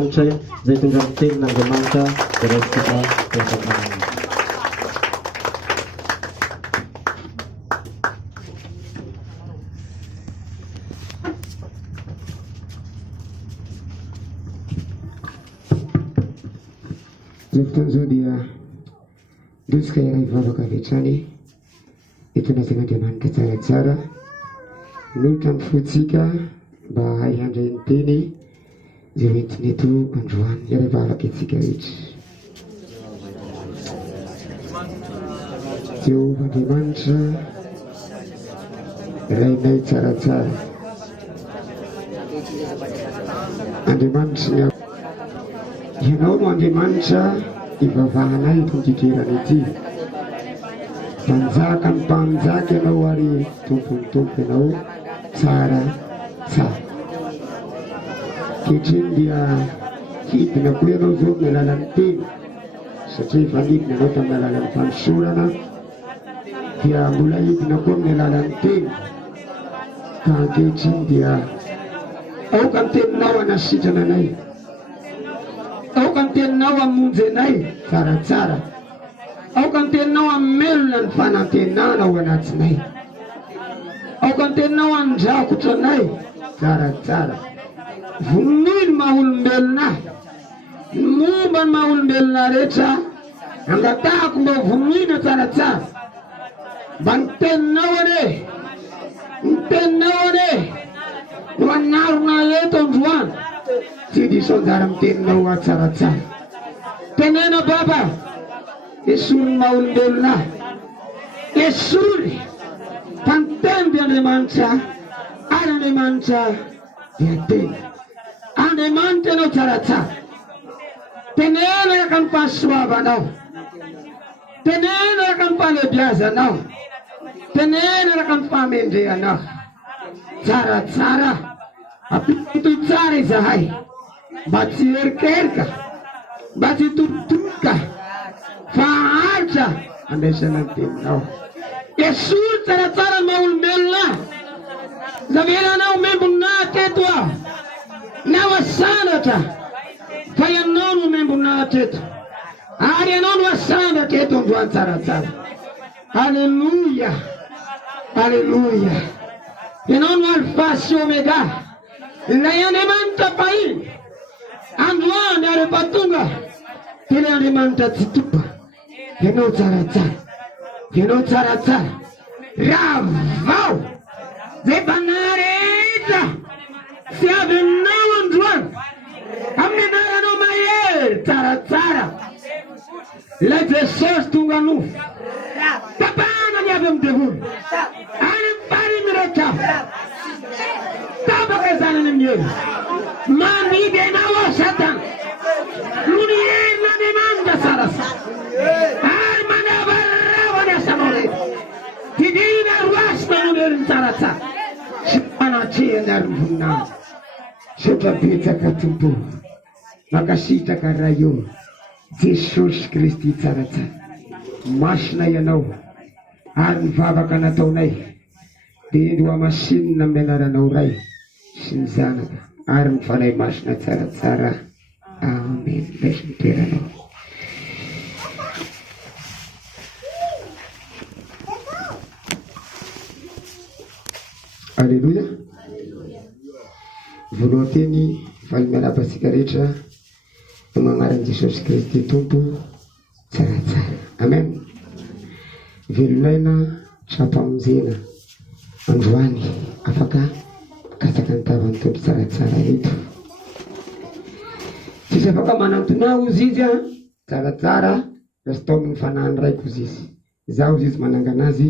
Andriamanitra izay tondra mitenin'Andriamanitra dia raisitsika fiankavanana. Zay fotoan'izao dia ndosika iray vavaka avy hatrany itondrasan'Andriamanitra tsaratsara nolotra ny fotsika mba hay handray ny teny izay hoentiny eto androany iray vavaka itsika rehetra. Jehovah Andriamanitra rainay tsaratsara, Andriamanitra ny ianao no Andriamanitra ivavahanay itony toerana ity. Mpanjaka ny mpanjaka ianao ary tompony tompo ianao tsara tsara. Kehitriny dia hidina koa ianao zao amin'ny alalan'ny teny satria efa nidina ianao tamin'ny alalan'ny fanosorana dia mbola hidina koa amin'ny alalan'ny teny ka ankehitriny dia aoka ny teninao anasitrana anay, aoka ny teninao amonjy anay tsaratsara, aoka ny teninao amelona ny fanantenana ao anatinay, aoka ny teninao andrakotra anay tsaratsara. Vonoy ny maha-olombelona, ny momba ny maha-olombelona rehetra angatahako mba vonoina tsaratsara mba ny teninao ane, ny teninao ane no anarona eto androany tsy diso anjara amin'ny teninao atsaratsara. Tenena Baba, esory ny maha-olombelona, esory mpanteny dia Andriamanitra ary Andriamanitra dia tena. Andriamanitra ianao tsaratsara, tenena raka ny fahasoavanao, tenena raka ny fahalebiazanao, tenena raka ny fahamendrehanao tsaratsara. Apitoy tsara izahay mba tsy erikeryka, mba tsy totoka fa haritra andraisana ny teninao. Esory tsaratsara ny maha-olombelona, zavelanao membonahitra eto aho nao asandatra fa ianao no membonahitra eto ary ianao no asandatra eto androany tsaratsara. Alleluia, alleluia. Ianao no alpha sy omega, ilay Andriamanitra pahiny androany ary efa tonga tena Andriamanitra tsy tonga. Ianao tsaratsara, ianao tsaratsara, raha vao zay banarehetra sy avy aminao androany amin'ny anaranao mahery tsaratsara. Ilay Jesosy tonga nofo tapahana ny avy amin'ny devoly any ampariny rehetra tapaka zanany amin'ny hery manidy ianao ao Satana no ny herin'Andriamanitra sarasara ary mandavarava ny asanao rehetra. Tidina roasina no ny heriny tsaratsara sy manatrehany ary ny voninahitra. Sotra betsaka tompo makasitraka raha io Jesosy Kristy tsaratsara. Masina ianao ary ny vavaka nataonay dia endo amasinina amin'ny anaranao ray sy ny zanaka ary ny fanahy masina tsaratsara. Amen. Lesy ny toeranao. Alleluia. Voaloha teny valy miarapasika rehetra magnaran'i Jesosy Kristy tompo tsaratsara. Amen. Velonaina trapamonjena androany afaka kasaka ny tavan'ny tompo tsaratsara eto. Tsisy afaka manantona ozy izy tsaratsara rasy tao amin'ny fanahany raiko ozy izy. Zaho ozy izy manangana azy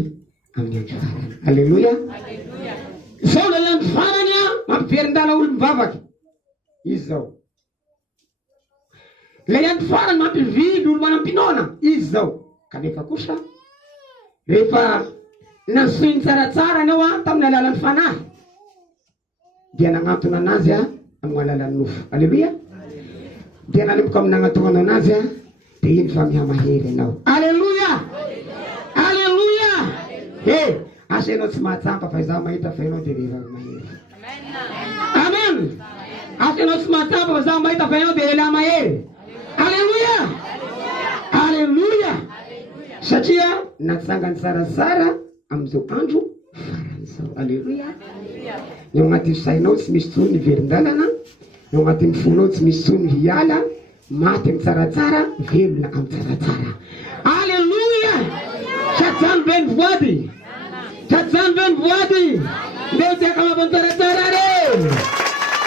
amin'ny andro farany. Alleluia. Sao lay andro farany mampiverindala olo mivavaky izy zao. Lay andro farany mampividy olo manampinona izy zao. Kanefa kosa rehefa nasoiny tsaratsara anao tamin'ny alalan'ny fanahy dia nagnantona anazy amin'ny alalan'ny nofo. Alleluia. Dia nanomboka amin'ny nagnantonana anazy dia iny fa mihamahery anao. Alleluia, alleluia. Asa ianao tsy mahatsampa fa izaho mahita fa ianao dia rehefa mahery. Amen. Asanao sy matsapa za mahita fa ianao dia ela mahery. Alleluia. Alleluia. Satria natsangany sarasara amin'izao andro faran'izao. Alleluia. Ny ao anatin'ny sainao tsy misy tsony verin-dalana, ny ao anatin'ny fonao tsy misy tsony hiala, maty amin'ny tsaratsara, velona amin'ny tsaratsara. Alleluia. Sadzany be ny voady. Sadzany be ny voady. Ndeo tiaka mavany tsaratsara re.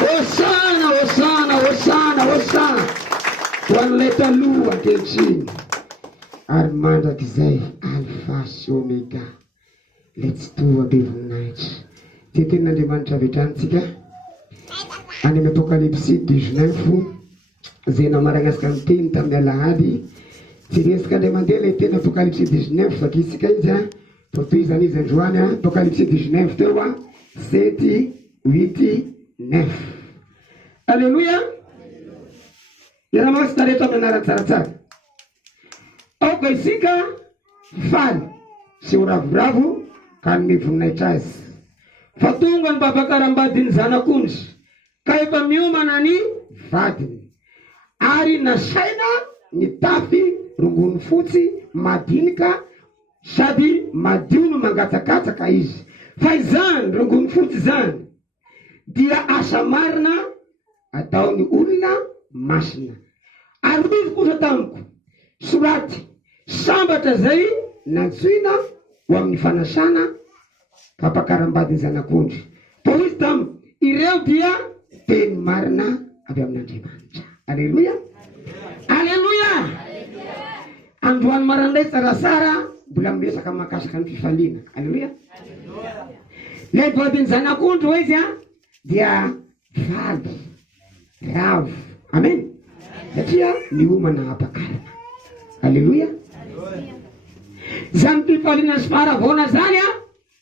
Hosana, hosana, hosana, hosana. Ho an'ilay taloha ankehitriny. Ary mandrak'izay alpha sy omega. Let's do a bit of night. Teten'Andriamanitra avy hatranintsika. Any amin'ny Apocalypse 19 zay namaranasika ny teny tamin'ny alahady. Tsy resaka ilay mandeha ilay teny Apocalypse 19 fakisika izy a. Totoizany izy androany a. Apocalypse 19 teo a 7, 8, 9. Alléluia. Yaramasy taretra amin'ny anarany tsaratsara. Aoka isika faly sy ho ravoravo ka ny voninahitra azy. Fa tonga ny babakaram-badiny zanak'ondry ka efa miomana ny vadiny. Ary nasaina ny tafy rongony fotsy madinika sady madio no mangatsakatsaka izy. Fa izany rongony fotsy zany dia asa marina ataon'ny olona masina. Ary izy kosa tamiko soraty sambatra zay nantsoina ho amin'ny fanasana kapakaram-badiny zanak'ondry. Pao izy tamiko ireo dia teny marina avy amin'Andriamanitra. Alleluia. Alleluia. Androany marandray tsarasara mbola miresaka makasaka ny fifaliana. Alleluia. Lay vadiny zanak'ondry ho izy a dia valy ravo. Amen. Satria miomana apakarana. Alleluia. Zany fifaliana sy faharavona zany a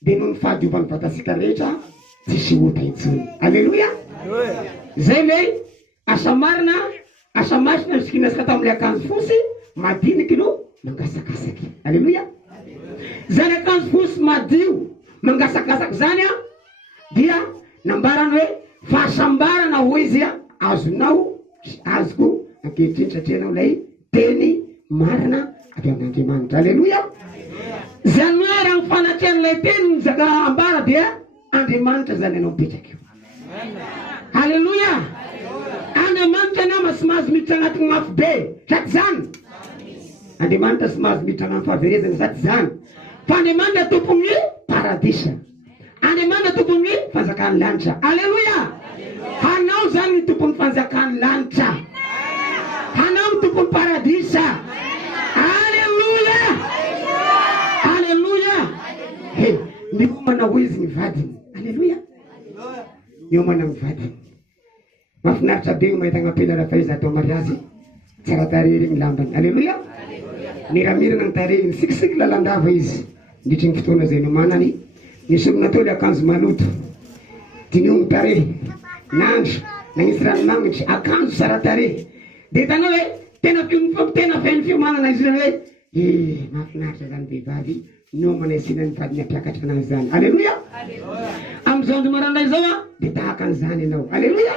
dia noho ny fahadiovan'ny vatasika rehetra tsisy ota intsony. Alleluia. Zay lay asa marina, asa masina ny sikinasika tamin'ilay akanjo fosy madiniky no mangasakasaky. Alleluia. Zany akanjo fosy madio mangasakasaky zany a dia nambarany hoe fahasambarana ho izy a azonao azoko ankehitriny satria anao lay teny marina avy amin'Andriamanitra. Alleluia. Zany hoe raha ny fanatrehan'ilay teny ny zaka ambara dia Andriamanitra zany anao mipetraky. Alleluia. Andriamanitra nama sy mahazo miditra agnatin'ny mafy be. Saty zany Andriamanitra sy mahazo miditra agnatin'ny fahaverezana. Saty zany fa Andriamanitra tompon'ny paradisa. Andriamanitra tompon'ny fanjakan'ny lanitra. Alleluia. Hanao zany ny tompon'ny fanjakan'ny lanitra. Hanao ny tompon'ny paradisa. Alleluia. Alleluia. Hey, miomana ho izy ny vadiny. Alleluia. Miomana ny vadiny. Mahafinaritra be mahita agnapela raha fa izy atao mariazy tsara tarehy ny lambany. Alleluia. Miramirana ny tarehiny sikisiky lalandava izy ndritry ny fotoana zay nomanany. Nisy olona natao le akanjo maloto dinio tarehy nandro nagnisy ranomagnitry akanjo tsara tarehy dia hitanao hoe tena feno fiomanana izy hoe mahafinaritra zany vehivavy miomana isina ny vadiny ampiakatra anazy zany. Alleluia. Amin'izao andro marandray zao a dia tahaka an'izany ianao. Alleluia.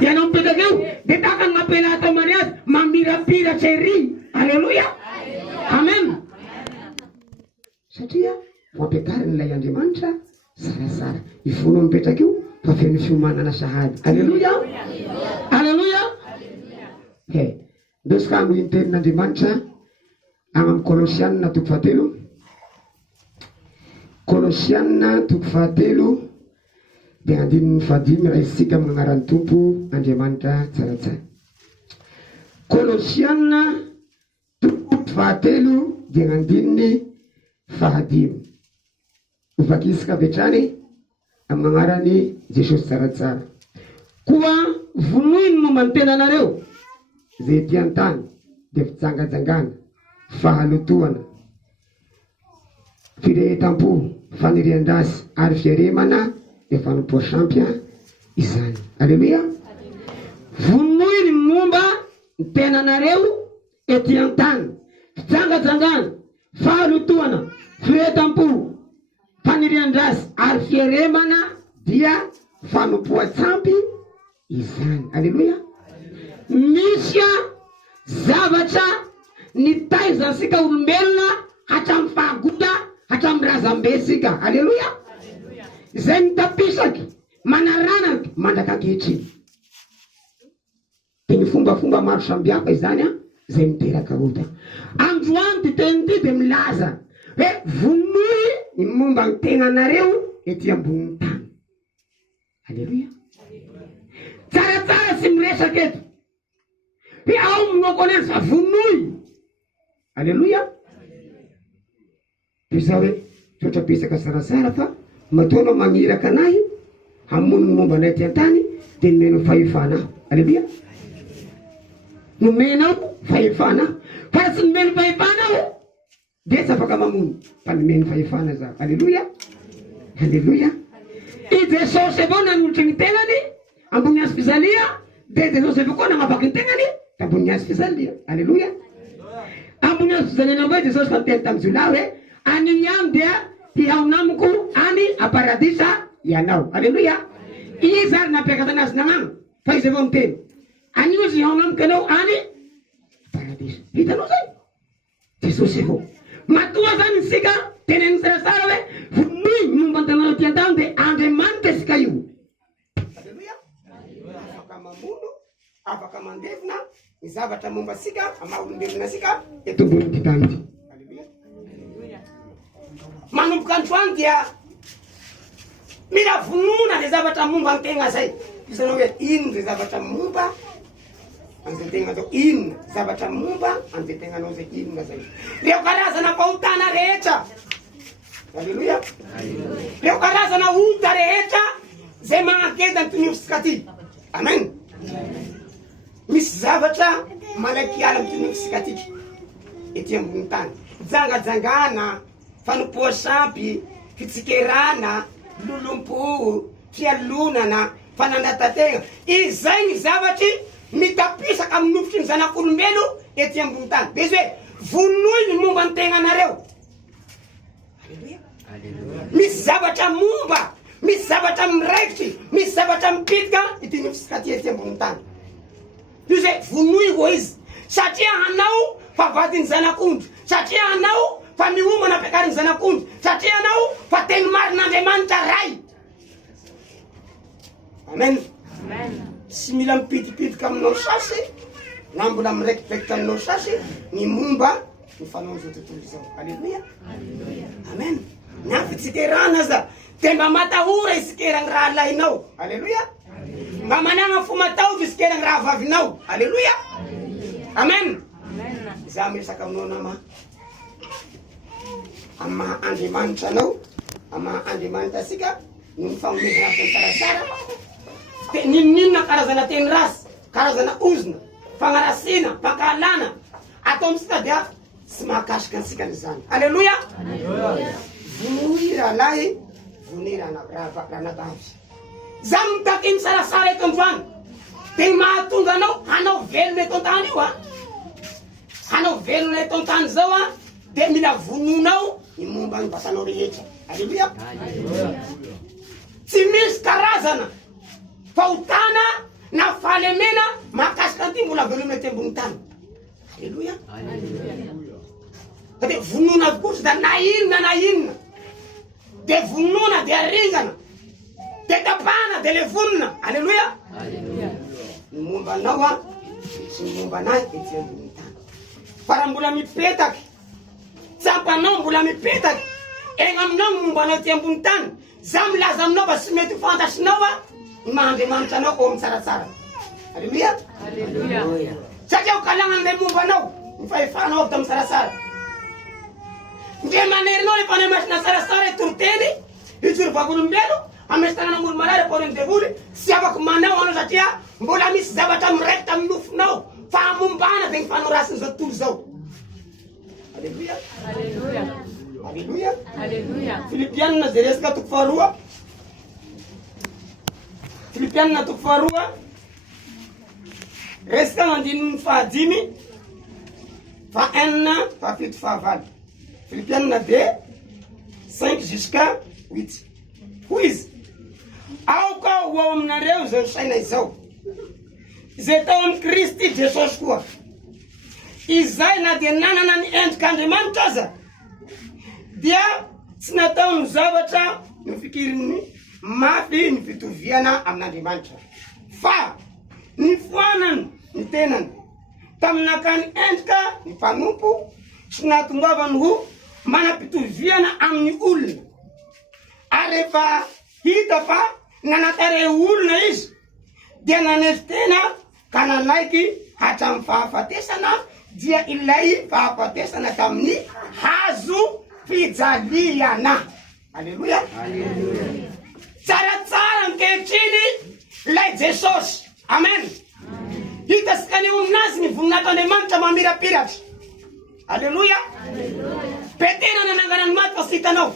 Ianao mipetraka eo dia tahaka ny apela atao mariazy mamirapiratra ery. Alleluia. Amen. Satria fampiakariny ilay Andriamanitra sarasara ifonao mipetraka io fa feno fiomanana sahady. Alleluia. Alleluia. He ndosika amin'ny ny tenin'Andriamanitra agny amin'ny Kolosianina toko fahatelo. Kolosianina toko fahatelo dia andininy fadimy raha isika amin'ny agnaran'ny Tompo Andriamanitra tsaratsara. Kolosianina toko fahatelo dia andininy fahadimy. Uvakisika vetrany amin'ny agnarany Jesosy tsaratsara. Koa vonoiny momba ny tenanareo zay ety an-tany dia fitsangajangana, fahalotoana, firehetam-po, fanirian-drasy ary fiaremana dia fanompoasampy izany. Alleluia. Vonoiny momba ny tenanareo ety an-tany, fitsangajangana, fahalotoana, firehetam-po, fanirian-drasy ary fiaremana dia fanompoatsampy izany. Aleluia. Misy zavatra nitaizantsika olombelona hatramin'ny fahagoda, hatramin'ny razam-besika. Aleluia. Izay nitapisaky manaranaky mandraka ankehitriny. Dia ny fombafomba maro sambihafa izany izay miteraka ota. Androany ty teny ty dia milaza hoe vonoy ny momba ny tegnanareo ety ambony tany. Aleluia. Tsaratsara sy miresaky eto hoe ao minoko anazy fa vonoy. Aleluia. Toy izao hoe tsotra besaka sarasara fa mataonao magniraka anahy hamono ny momba anay ty an-tany dia nomeno fahefana. Aleluia. Nomenao fahefana. Fa tsy nomeno fahefanao dia tsy afaka mamono fa nomeno fahefana za. Aleluia. Aleluia. I Jesosy avao nanolotry ny tenany ambony azy fizalia, dia Jesosy avao koa namafaky ny tenany ambony azy fizalia. Aleluia. Ambony azy fizaliana avao Jesosy fa miteny tamin'ny Zolahy hoe aniny ihany dia hihaonamiko any aparadisa ianao. Aleluia. Izy ary nampiakatra anazy nagnano fa izy avao miteny anio izy hihaonamiko ianao any aparadisa. Hitanao zay Jesosy avao matoa zany sika teneny sarasara hoe vonoy momba ny tanàna ty an-tany dia Andriamanitra sika io. Aleluia. Afaka mamono, afaka mandevina ny zavatra momba sika amaha olombelona sika eto ambony ty tany ty. Aleluia. Manomboka androany dia mila vonona le zavatra momba ny tegna zay. Isanao hoe ino le zavatra momba an'izay tegna zao, ino zavatra momba an'izay tegnanao zay, inona zay. Reo karazana fahotana rehetra. Aleluia. Reo karazana ota rehetra zay magnakeda ny tonofosika ty. Amen. Misy zavatra malaky ala amin'ny tonofosika tiky ety ambony tany. Jangajangana, fanompoa sampy, fitsikerana, lolompo, fialonana, fanandratategna. Izay ny zavatry mitapisaka amin'ny nofotry ny zanak'olombelo ety ambony tany. Misy hoe vonoy ny momba ny tegnanareo. Aleluia. Misy zavatra momba, misy zavatra miraikitry, misy zavatra mipitika ity nofosika ty ety ambony tany. Misy hoe vonoy ho izy satria anao fa vadiny zanak'ondry, satria anao fa miomana ampiakariny zanak'ondry, satria anao fa teny marin'Andriamanitra ray. Amen. Tsy mila mipitipitika aminao sasy na mbola miraikitiraikitra aminao sasy ny momba ny fanao zao tontolo izao. Aleluia. Amen. Ny afitsiterana za dia mba matahora isikerany raha lahinao. Aleluia. Mba manana fo matahotra isikerany raha vavinao. Aleluia. Amen. Za miresaka aminao nama amaha Andriamanitra anao, amaha Andriamanitra asika ny mifanomezana teny sarasara. Ninona karazana teny rasy, karazana ozona, fagnarasina, pankahalana atao amintsika dia tsy mahakasika antsika an'izany. Aleluia. Vonoy rahalahy, vonoy ranadavy. Za mitaky ny sarasara eto androany dia mahatonga anao hanao velona eto an-tany io. Hanao velona eto an-tany zao dia mila vononao ny momba ny vatanao rehetra. Aleluia. Tsy misy karazana fahotana na fahalemena mahakasika an'ity mbola velomina ety ambony tany. Aleluia. Dia vonona kosa da na inona dia vonona dia ringana dia tapahana dia le vonona. Aleluia. Ny momba anao sy ny momba anahy ety ambony tany. Fara mbola mipetaky, tsampanao mbola mipetaky egna aminao ny momba anao ety ambony tany. Za milaza aminao fa tsy mety fantatrinao ny maha-Andriamanitra anao ao mitsaratsara. Aleluia. Satria ho kalagnan'ilay momba anao ny fahefanao avy tamin'ny sarasara. Ndre manerinao le fanay masina sarasara etoroteny ijoro vavolombelo ame tananan'olo marary akoreny devoly tsy afaka manao anao satria mbola misy zavatra miraikitra amin'ny nofonao fa hamombana dia ny fanao rasiny zao tontolo zao. Aleluia. Aleluia. Filipianina zay resaka toko faharoa. Filipianina toko faharoa resaka mandininy fahadimy fahaenina fahafito fahavalo. Filipianina de 5 jusqu'à 8. Hoy izy ao ka ho ao aminareo zao saina izao izay tao amin'ny Kristy Jesosy koa. Izay na dia nanana ny endrik'Andriamanitra aza dia tsy nataony zavatra nofikiriny mafy ny fitoviana amin'Andriamanitra. Fa nifoanany ny tenany tamin'akany endrika ny mpanompo sy nahatongavany ho manam-pitoviana amin'ny olona. Ary rehefa hita fa nanatare olona izy dia nanezy tena ka nanaiky hatramin'ny fahafatesana dia ilay fahafatesana tamin'ny hazo fijaliana. Aleluia. Tsaratsara ankehitriny ilay Jesosy. Amen. Hitasika ny ominazy ny voninahit'Andriamanitra mamirapiratra. Aleluia. Petera nananganany maty fa sy hitanao.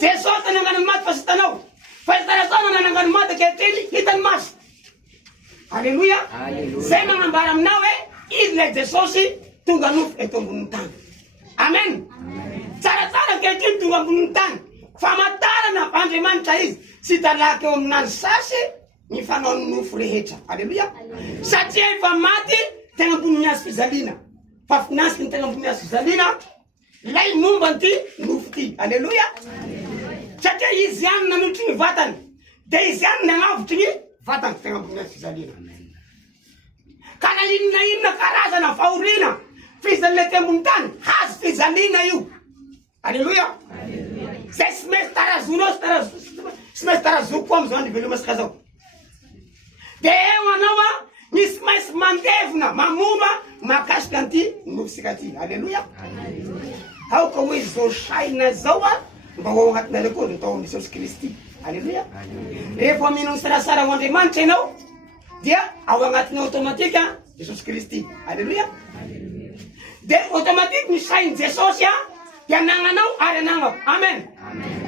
Jesosy nananganany maty fa sy hitanao. Fa tsaratsara nananganany maty ankehitriny hitany maso. Aleluia. Zay manambara aminao hoe izy ilay Jesosy tonga nofo eto ambonin'ny tany. Amen. Tsaratsara ankehitriny tonga ambonin'ny tany. Famantarana Andriamanitra izy tsy talaky eo amin'andro sasy ny fanaony nofo rehetra. Aleluia. Satria efa maty tegna ambony azy fizaliana. Fa finansiky ny tegna ambony azy fizaliana lay momba an'ity nofo ty. Aleluia. Satria izy ihany nanotry ny vatany dia izy ihany nanavotry ny vatany tegna ambony azy fizaliana. Ka na inona karazana fahoriana fizaliana ty ambony tany hazo fizaliana io. Aleluia. Zay sy maintsy tarazonao sy maintsy tarazoko koa am'izao ny velomasika zao. Dia eo anao nisy maintsy mandevona mamoma mahakasika an'ity nofosika ty. Aleluia. Aoka hoe zao saina zao mba ho agnatinareo koa ny tao amin'ny Jesosy Kristy. Aleluia. Rehefa mino ny sarasara ho Andriamanitra ianao dia ao agnatiny automatika Jesosy Kristy. Aleluia. Dia automatique ny sainy Jesosy dia nananao ary ananao. Amen.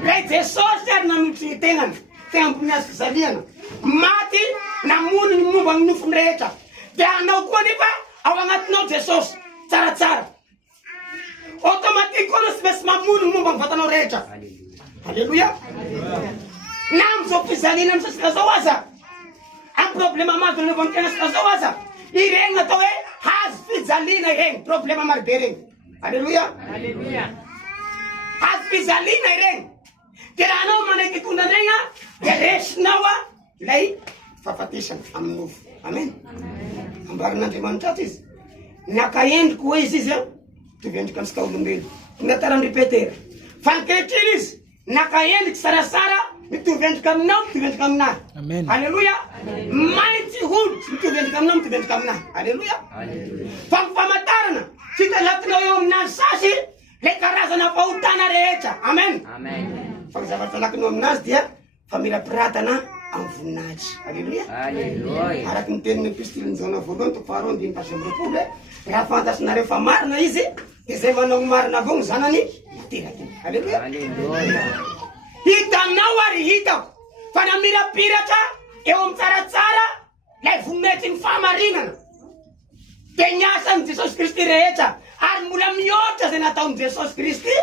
Lay Jesosy ary nanotry ny tegnany tegna ambony azy fizaliana maty namony ny momba ny nofony rehetra. Dia anao koa nefa ao agnatinao Jesosy tsaratsara. Automatique koa sy maintsy mamony ny momba ny vatanao rehetra. Aleluia. Na am'izao fizaliana am'sasika zao aza amin'ny problema maro nanaovan'ny sika zao aza ireny natao hoe hazo fijaliana ireny problema maro be reny. Aleluia. Hazo fijaliana ireny. Dia raha anao manaiky tondrany dia resinao lay fahafatesana amin'ny nofo. Amen. Ambaran'Andriamanitra ato izy nakaendriko hoe izy mitovy endrika amitsika olombelo. Natarandry Petera fa ankehitriny izy nakaendriky sarasara mitovy endrika aminao mitovy endrika aminahy. Aleluia. Maintsy hoditsy mitovy endrika aminao mitovy endrika aminahy. Aleluia. Fa ny famantarana tsy talakinao eo aminazy sasy le karazana fahotana rehetra. Amen. Fa ny zavatra talakinao aminazy dia famirapiratana amin'ny voninahitra. Aleluia. Araky ny tenin'ny epistoleny Jaona voalohany toko faharoa dimy pasy amby roapolo raha fantasinareo fa marina izy dia zay manao ny marina avao ny zanany materaky. Aleluia. Hitanao ary hitako fa namirapiratra eo amin'ny tsaratsara lay voninahitry ny fahamarinana dia ny asan'i Jesosy Kristy rehetra ary mbola mihoatra zay nataon'i Jesosy Kristy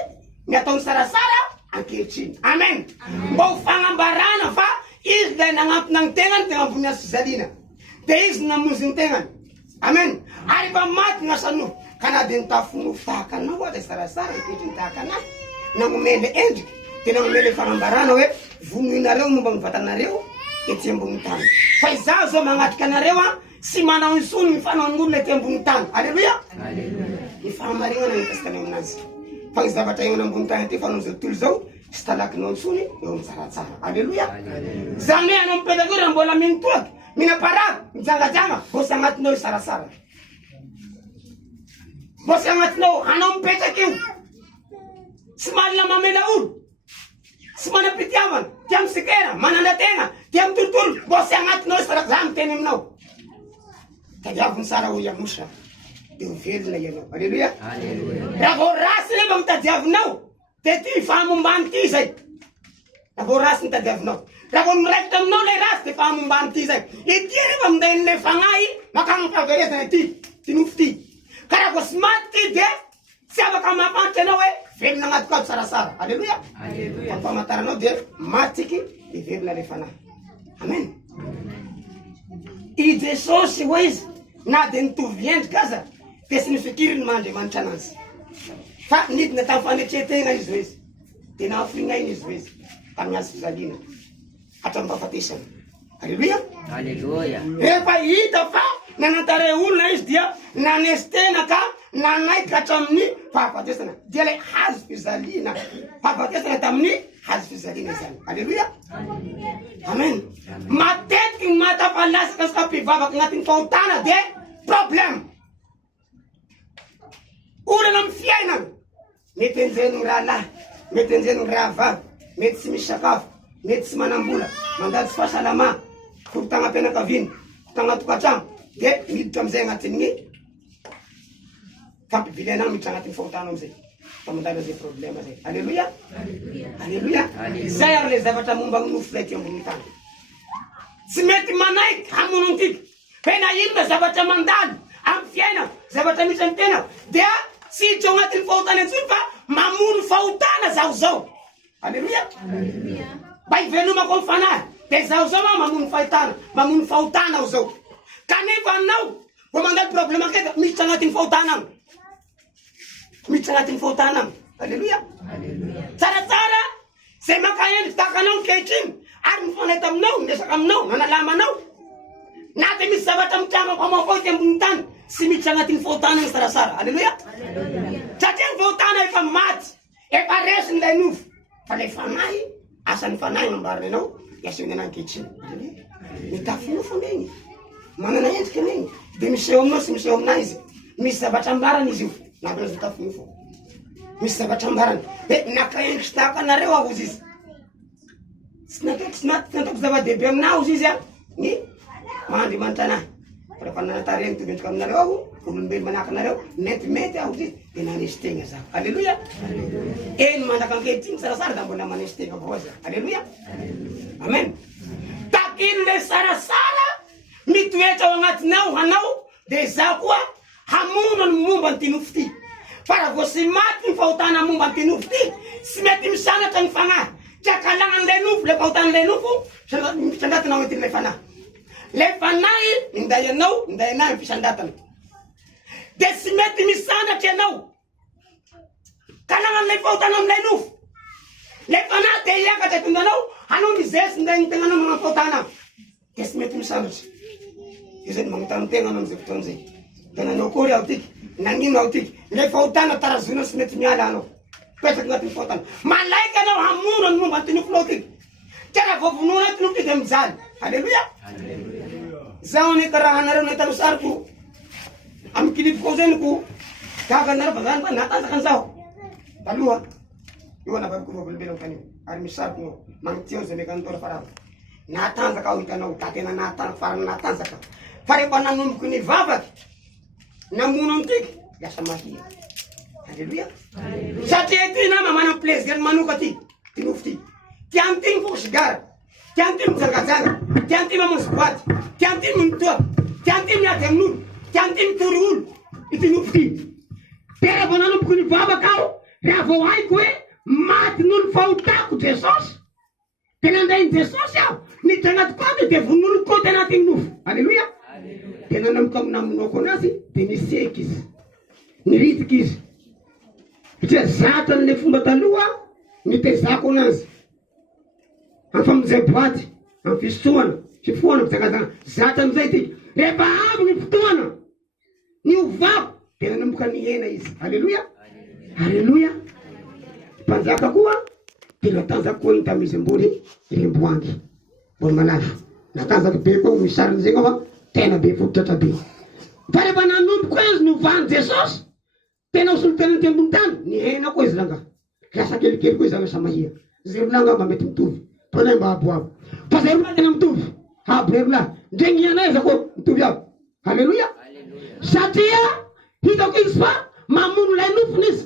ny ataony sarasara ankehitriny. Amen. Mba ho fagnambarana fa izy lay nanampina ny tegnany tegna ambony azy fizaliana dia izy namonzy ny tegnany. Amen. Ary efa maty nasanofo ka na dia nitafo nofo tahaka anao aza sarasara ankehitriny tahaka anahy nagnomele endriky dia nagnomele fagnambarana hoe vonoinareo momba ny vatanareo ety ambony tany. Fa izaho zao magnatrika anareo sy manao intsony ny fanaon'olona ety ambony tany. Aleluia. Ny fahamarinana ny pasikany aminazy fa ny zavatra iainana ambony tany ty fanao zao tontolo zao sy talakinao intsony eo amin'ny tsaratsara. Aleluia. Zany hoe anao mipetaky raha mbola minotoaky minaparaky mijangajanga bosy agnatinao sarasara. Bosy agnatinao anao mipetraky io sy malina mamela olo sy manam-pitiavana tia misikera manandrategna tia mitontolo bosy agnatinao sarasara miteny aminao. Tadiaviny tsara ho iamosa dia ho velona ianao. Aleluia. Raha vao rasy nefa mitadiavinao dia ty fahamombany ty zay. Raha vao rasy mitadiavinao raha vao miraikitra aminao lay rasy dia fahamombany ty zay. Ity rehefa mindain'ilay fagnahy makagny fahaverezana ty nofo ty. Ka raha vao sy maty ty dia tsy afaka mampantry anao hoe velona agnaty kado sarasara. Aleluia. Fa famantaranao dia maty tiky dia velona le fanahy. Amen. I Jesosy ho izy na dia nitovy endrika aza dia tsy nifikiriny Mandriamanitra anazy. Fa nidina tamin'ny fanetretena izy ho izy. Dia nahafinaina izy ho izy tamin'ny azo fizaliana hatramin'ny fahafatesana. Alleluia. Alleluia. Rehefa hita fa nanantare olona izy dia nanesy tena ka nanaiky hatramin'ny fahafatesana. Dia ilay hazo fizaliana fahafatesana tamin'ny hazo fizaliana izany. Alleluia. Amen. Matetiky ny mahatafalasaka sy kampivavaka agnatin'ny fahotana dia problème. Olana amin'ny fiainana mety enjeniny raha lahy, mety enjeniny raha vavy, mety tsy misy sakafo, mety tsy manam-bola, mandady tsy fahasalama, foritagna am-pianakaviany, foritagna tokantrano, dia miditra amin'izay agnatin'ny fampivilana miditra agnatin'ny fahotana amin'izay. Famandana zay problème zay. Alléluia. Alléluia. Zay ary le zavatra momba ny nofo ilay ty ambony tany. Tsy mety manaiky hamono antiky. Fe na inona zavatra mandalo amin'ny fiaina, zavatra misy amin'ny tena, dia tsy hiditra ao agnatin'ny fahotana intsony fa mamono fahotana zaho zao. Alléluia. Mba hivelomako amin'ny fanahy, dia zaho zao mamono fahotana, mamono fahotana aho zao. Kanefa anao vao mandalo problème akaiky miditra agnatin'ny fahotana agny. Miditra agnatin'ny fahotana agny. Alléluia. Tsaratsara zay maka endriky tahaka anao ankehitriny ary mifanahita aminao, miresaka aminao, manalamanao. Na dia misy zavatra mitranga pamafoy ty ambony tany, tsy miditra agnatin'ny fahotana agny tsaratsara. Alléluia. Satria ny fahotana efa maty, efa resy nilay nofo. Fa ilay fanahy, asan'ny fanahy nambariny anao, iaseny anahy ankehitriny. Mitafy nofo anegny, manana endrika anegny, dia miseho aminao sy miseho aminahy izy. Misy zavatra ambarany izy io, na dia mitafy nofo. Misy zavatra ambarany. Naka endrika sy tahaka anareo aho izy. Tsy nataoko zava-dehibe aminahy hozy izy ny Mandriamanitra anahy. Fa rehefa nanantareny tovendrika aminareo aho, olombelo manahaka anareo, mety aho izy dia nanesy tegna zaho. Alléluia. Eny mandaka ankehitriny sarasara da mbola manesy tegna avao aza. Alléluia. Amen. Takiny le sarasara mitoetra ao agnatinao hanao, dia za koa hamono ny momba ny ty nofo ty. Fa raha vao sy maty ny fahotana momba ny ty nofo ty, tsy mety misanatra ny fanahy. Tsakalagna an'ilay nofo, le fahotana an'ilay nofo, misandratina ao anatin'ilay fanahy. Le fanahy minday anao, minday anahy mifisandratina. Dia tsy mety misanatra ianao. Kalagna an'ilay fahotana amin'ilay nofo. Le fanahy dia hiakatra tondanao, hanao mizesy minday ny tegnanao magnano fahotana. Dia tsy mety misanatra. Io zay ny magnotany tegna anao amin'izay fotoana zay. Dia nanao kory aho tiky, nanino aho tiky. Le fahotana tarazona tsy mety miala anao. Petraky agnatin'ny fahotana. Malaika anao hamono ny momba ny nofo tiky. Tena vao vonoina ty nofo ty dia mijaly. Alléluia. Zaho ny karaha anareo nahita ny sariko amin'ny kilipoko zay niko gaga anareo fa zany fa natanjaka an'izaho. Taloha, io anavaviko ny olombelona kanina. Ary misy sariko no magnitio zay meka nitoro farany. Natanjaka aho hitanao, da tena natanjaka farany natanjaka. Fa rehefa nanomboky ny vavaky, namono antiky, lasa mahia. Alléluia. Satria ty nama manana plaisir manoka ty, ty nofo ty. Tiany ty mifoko sigara, tiany ty mijangajanga, tiany ty mamonjy boaty, tiany ty mitoaka, tiany ty miady amin'olo, tiany ty mitory olo, ity nofo ty. Tena vao nanomboky ny vavaka aho, raha vao haiko hoe maty noho ny fahotako Jesosy. Tena andrainy Jesosy aho, niditra agnaty koty dia vonono koty anatin'ny nofo. Alléluia. Tena nanomboka namonoko anazy dia niseky izy, niritiky izy. Satria zatra n'ilay fomba taloha nitezako anazy. Amin'ny famonjea boaty, amin'ny fisoana, sy foana, mizangazanga. Zatra amin'izay tiky. Rehefa avy ny fotoana, ny ovako, tena nanomboka nihena izy. Alléluia. Alléluia. Mpanjaka koa, tena tanjaka koa ny tamizy ambony remboangy. Mbony malaso. Natanjaka be koa misy sariny zay koa tena be fototra be. Fa rehefa nanomboka izy novany Jesosy, tena osolo tena ty ambony tany, nihena koa izy langa. Lasa kelikely koa izy ame samahia. Zero langa mba mety mitovy. Tonay mba aboabo. Fa zero lahy tena mitovy. Abo lahy. Ndregny anay izy ako mitovy aby. Alléluia. Satria hitako izy fa mamono lay nofony izy.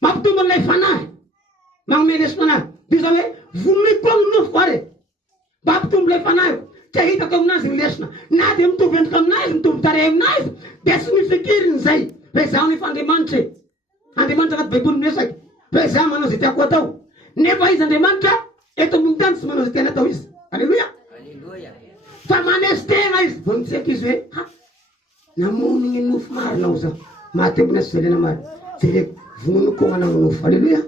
Mampitombo an'ilay fanahy. Magnome lesona anahy. Dia zao hoe vonoy koa ny nofo are. Mampitombo lay fanahy. Tsy hitako aminazy ny lesona. Na dia mitovy endrika aminazy, mitovy tarehy aminazy, dia tsy mifikiriny zay. Hoe zaho nefa Andriamanitra. Andriamanitra agnaty baiboly miresaky. Hoe zaho manao zay tiako atao. Nefa izy Andriamanitra eto ambony tany tsy manao zay tiany atao izy. Alléluia. Fa manesy tegna izy. Vao mitseky izy hoe, ha, namono gny nofo marinao zao. Mahatembona sy zelena maro. Jereko, vonono na nofo. Alléluia.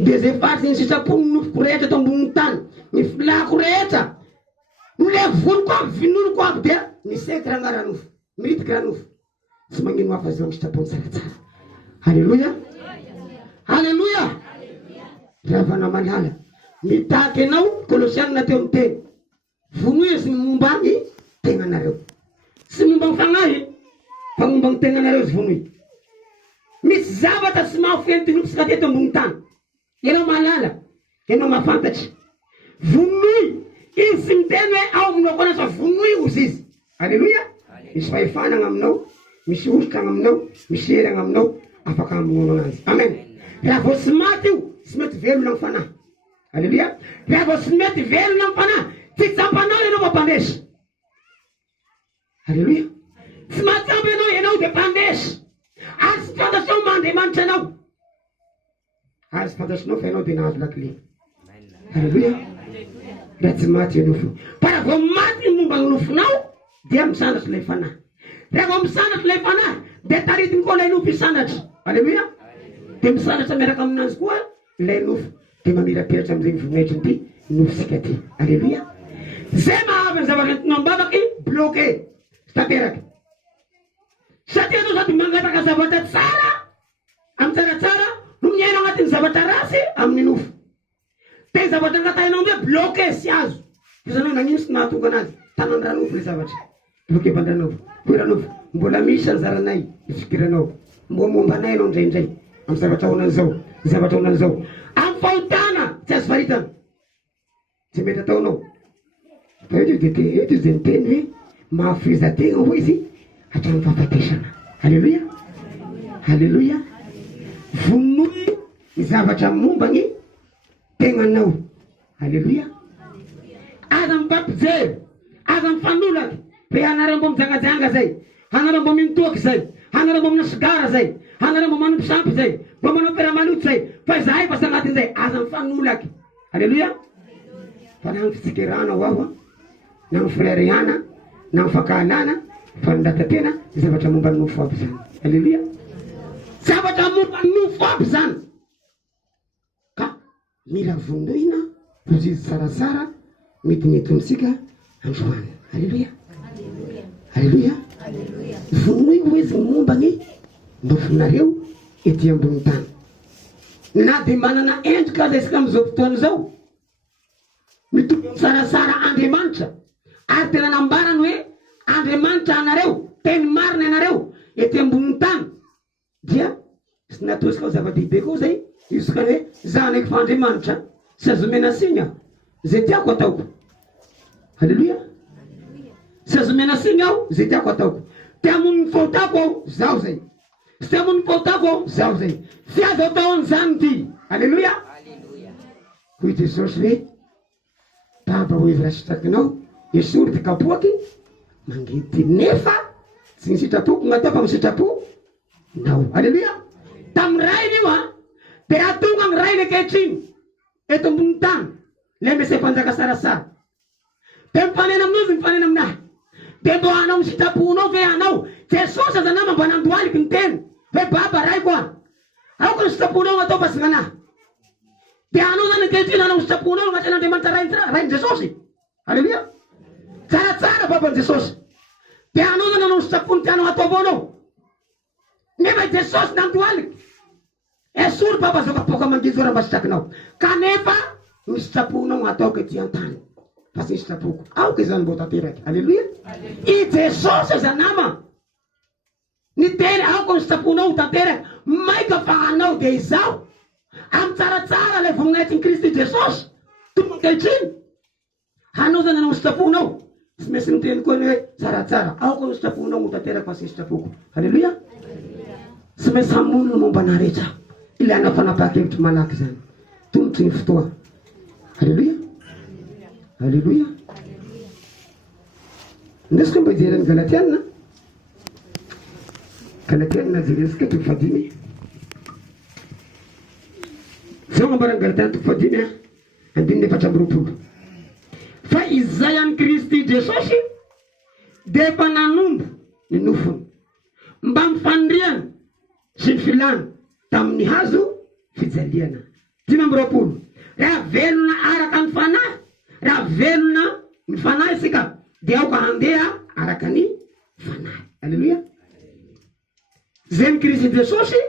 De zay faty ny sitrapony nofoko rehetra ato ambony tany. Ny filako rehetra. Le vonoko aby, vinonoko aby dia miseky raha ngara nofo. Miritiky raha nofo. Tsy magnino hafa zao sitrapony tsaratsara. Alléluia. Alléluia. Ravana malala. Mitaky anao, Kolosianina teo amin'ny teny. Vonoizy ny momba ny tegnanareo. Sy momba ny fagnahy, fa momba ny tegnanareo sy vonoy. Misy zavatra tsy mahafentinopsika teto ambony tany. Ianao malala, ianao mafantatry. Vonoy, izy miteny hoe ao aminao koa sa vonoy ozy izy. Alléluia. Misy fahefanagna aminao, misy orikagna aminao, misy heragna aminao, afaka ambonao anazy. Amen. Raha vao tsy maty io, tsy mety velona ny fanahy. Alléluia. Raha vao tsy mety velona ny fanahy, tsy tsampanao ianao mampandesy. Alléluia. Tsy matsampa ianao dia mpandesy. Azy fantatrao mandemanitra anao. Azy fantatrinao fa ianao dia nahazo lakile. Alléluia. Raha tsy maty ianao fo. Fa raha vao maty momba ny nofonao, dia misandratra ilay fanahy. Raha vao misandratra ilay fanahy, dia taritiny koa ilay nofo hisandratra. Alléluia. Dia misandratra miaraka aminazy koa ilay nofo. Dia mamirapiratra amin'izay voninahitry ty nofosika ty. Alléluia. Zay mahavy ny zavatra entinao ambavaky, bloqué. Tanteraky. Satria anao sady mangataka zavatra tsara, amin'ny tsaratsara, no miaina agnatin'ny zavatra rasy amin'ny nofo. Dia zavatra angatahinao amizay bloqué sy azo. Fizanao nagnino sy nahatonga anazy. Tanany ranofo le zavatra. Bloqué bandanao. Hoe ranofo, mbola misy anjaranay ifikiranao. Momba anay anao indraindray. Amin'ny zavatra honan'izao, zavatra honan'izao. Amin'ny fahotana, tsy azo faritana. Tsy mety ataonao. Fa eto izy niteny hoe mahafrizan-tegna ho izy hatramin'ny fahafatesana. Alléluia. Alléluia. Vonoy ny zavatra momba ny tegnanao. Alléluia. Aza mipampijery, aza mifanolaky. Pe anareo mbo mijangajanga zay, anareo mbo mintoky zay, anareo mbo minasigara zay, anareo mbo manompo sampy zay, mbo manao piramaloto zay. Fa zahay fa sanatin'izay, aza mifanolaky. Alléluia. Fa na ny fitsikirana ao na ny frériana, na ny fankahalana, fa ny datatena, zavatra momba ny nofo aby zany. Alléluia. Zavatra momba ny nofo aby zany. Ka mila vondoina, pozizy sarasara, metimety amintsika androany. Alléluia. Alléluia. Vonoy ho izy momba ny nofonareo ety ambony tany. Na dia manana endrika aza isika amin'izao fotoana izao, mitovy sarasara Andriamanitra. Ary tena nambarany hoe Andriamanitra anareo, teny marina anareo ety ambony tany. Dia sy natosika ho zava-dehibe koa zay, isika hoe zanako fa Andriamanitra, sy azo mena signa zay tiako ataoko. Alléluia. Sy azo mena signa aho zay tiako ataoko. Te hamono ny fahotako aho, zaho zay. Sy te hamono ny fahotako aho, zaho zay. Sy azo atao an'izany ty. Alléluia. Hoy Jesosy hoe, taba ho izy raha sitrakinao, esory ty kapoaky, mangidy nefa, tsy ny sitrapoko gn'atao fa misitrapo nao. Alléluia. Tamin'ny rainy io ha, dia raha tonga ny rainy ankehitriny, eto ambony tany, le mese mpanjaka sarasara. Dia mifanena amin'ozy mifanena aminahy. Dia mbo anao misitraponao ve anao, Jesosy aza nama mbo nandohaliky ny teny, hoe baba ray koa, aoko ny sitraponao atao fa sy gnanahy. Dia anao zany ankehitriny anao sitraponao agnaty Andriamanitra rainy Jesosy. Alléluia. Tsaratsara baban'i Jesosy. Dia anao zany anao sitrapony tianao atao anao. Nefa Jesosy nandohaliky. Esory baba zao kapoka mangidy raha mba sitrakinao. Kanefa ny sitraponao ataoko ety an-tany. Fa sy ny sitrapoko. Aoka izany mbo tanteraky. Alléluia. I Jesosy aza nama. Ny teny aoko ny sitraponao tanteraky. Maika fa anao dia izao. Amin'ny tsaratsara le voninahitiny Kristy Jesosy. Tonga ankehitriny. Anao zany anao sitraponao. Tsy maintsy miteny koa hoe tsaratsara. Aoko ny sitraponao ho tanteraky fa sy ny sitrapoko. Alléluia. Tsy maintsy hamono ny momba anahy rehetra. Ilaina fanapahan-kevitry malaky zany. Tongotra ny fotoa. Alléluia. Alléluia. Ndesika mba ijeren'ny Galatiana. Galatiana jeresika toko fadimy. Zao mambarany Galatiana toko fadimy andininy efatra amby roapolo. Fa izay any Kristy Jesosy dia efa nanombo ny nofony mba mifandriana sy ny filana tamin'ny hazo fijaliana. 20. Raha velona araka ny fanahy, raha velona ny fanahy isika dia aoka handeha araka ny fanahy. Haleluya. Zay ny Kristy Jesosy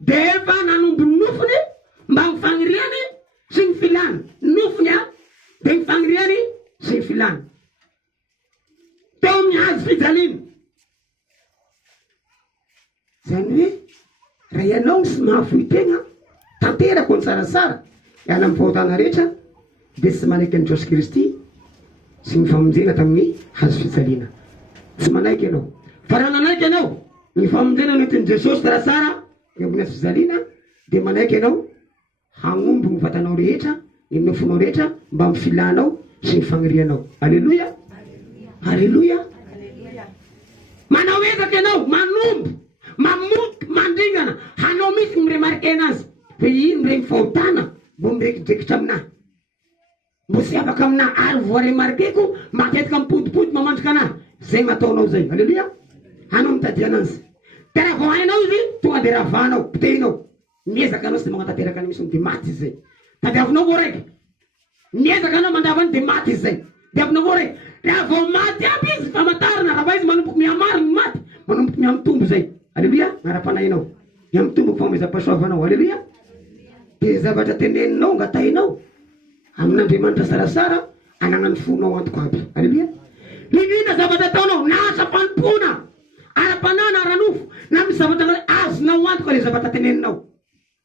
dia efa nanombo ny nofony mba mifandriany sy ny filana. Nofony dia mifandriany sy ny filana teo amin'ny hazo fijaliana. Zany hoe raha ianao sy mahafoy tegna tanterako ny sarasara iala amin'ny fahotana rehetra dia tsy manaiky an'i Jesosy Kristy sy ny famonjena tamin'ny hazo fijaliana. Tsy manaiky ianao. Fa raha nanaiky ianao ny famonjena nentin'i Jesosy sarasara eo amin'ny hazo fijaliana dia manaiky ianao hagnombo ny vatanao rehetra, ny nofonao rehetra mba amin'ny filanao sy ny fagnirianao. Aleluia. Aleluia. Manao ezaka ianao manombo mamoky mandringana hanao misy miremarike anazy hoe ino regny fahotana mbo mirekidrekitra aminahy, mbo sy afaka aminahy ary voaremarikeko matetika mipodipody mamandrika anahy. Zay mataonao zay. Aleluia. Hanao mitady anazy. Dia raha vao hainao izy tonga dia ravanao pitehinao. Miezaka anao sy magnatanteraka any misy dia maty izy zay. Tadiavinao vao raiky. Miezaka anao mandavany dia maty izy zay. Diavinao vao raiky. Raha vao maty aby izy famantarana raha izy manomboky mihamary ny maty manomboky mihamtombo zay. Aleluia. Ngara-panahinao mihamtombo famezampasoavanao. Aleluia. Dia zavatra teneninao ngatahinao amin'Andriamanitra sarasara anagnany fonao antoko aby. Aleluia. Ninina zavatra ataonao na asa fanompoana ara-panana ara-nofo na misy zavatra azonao antoka le zavatra teneninao.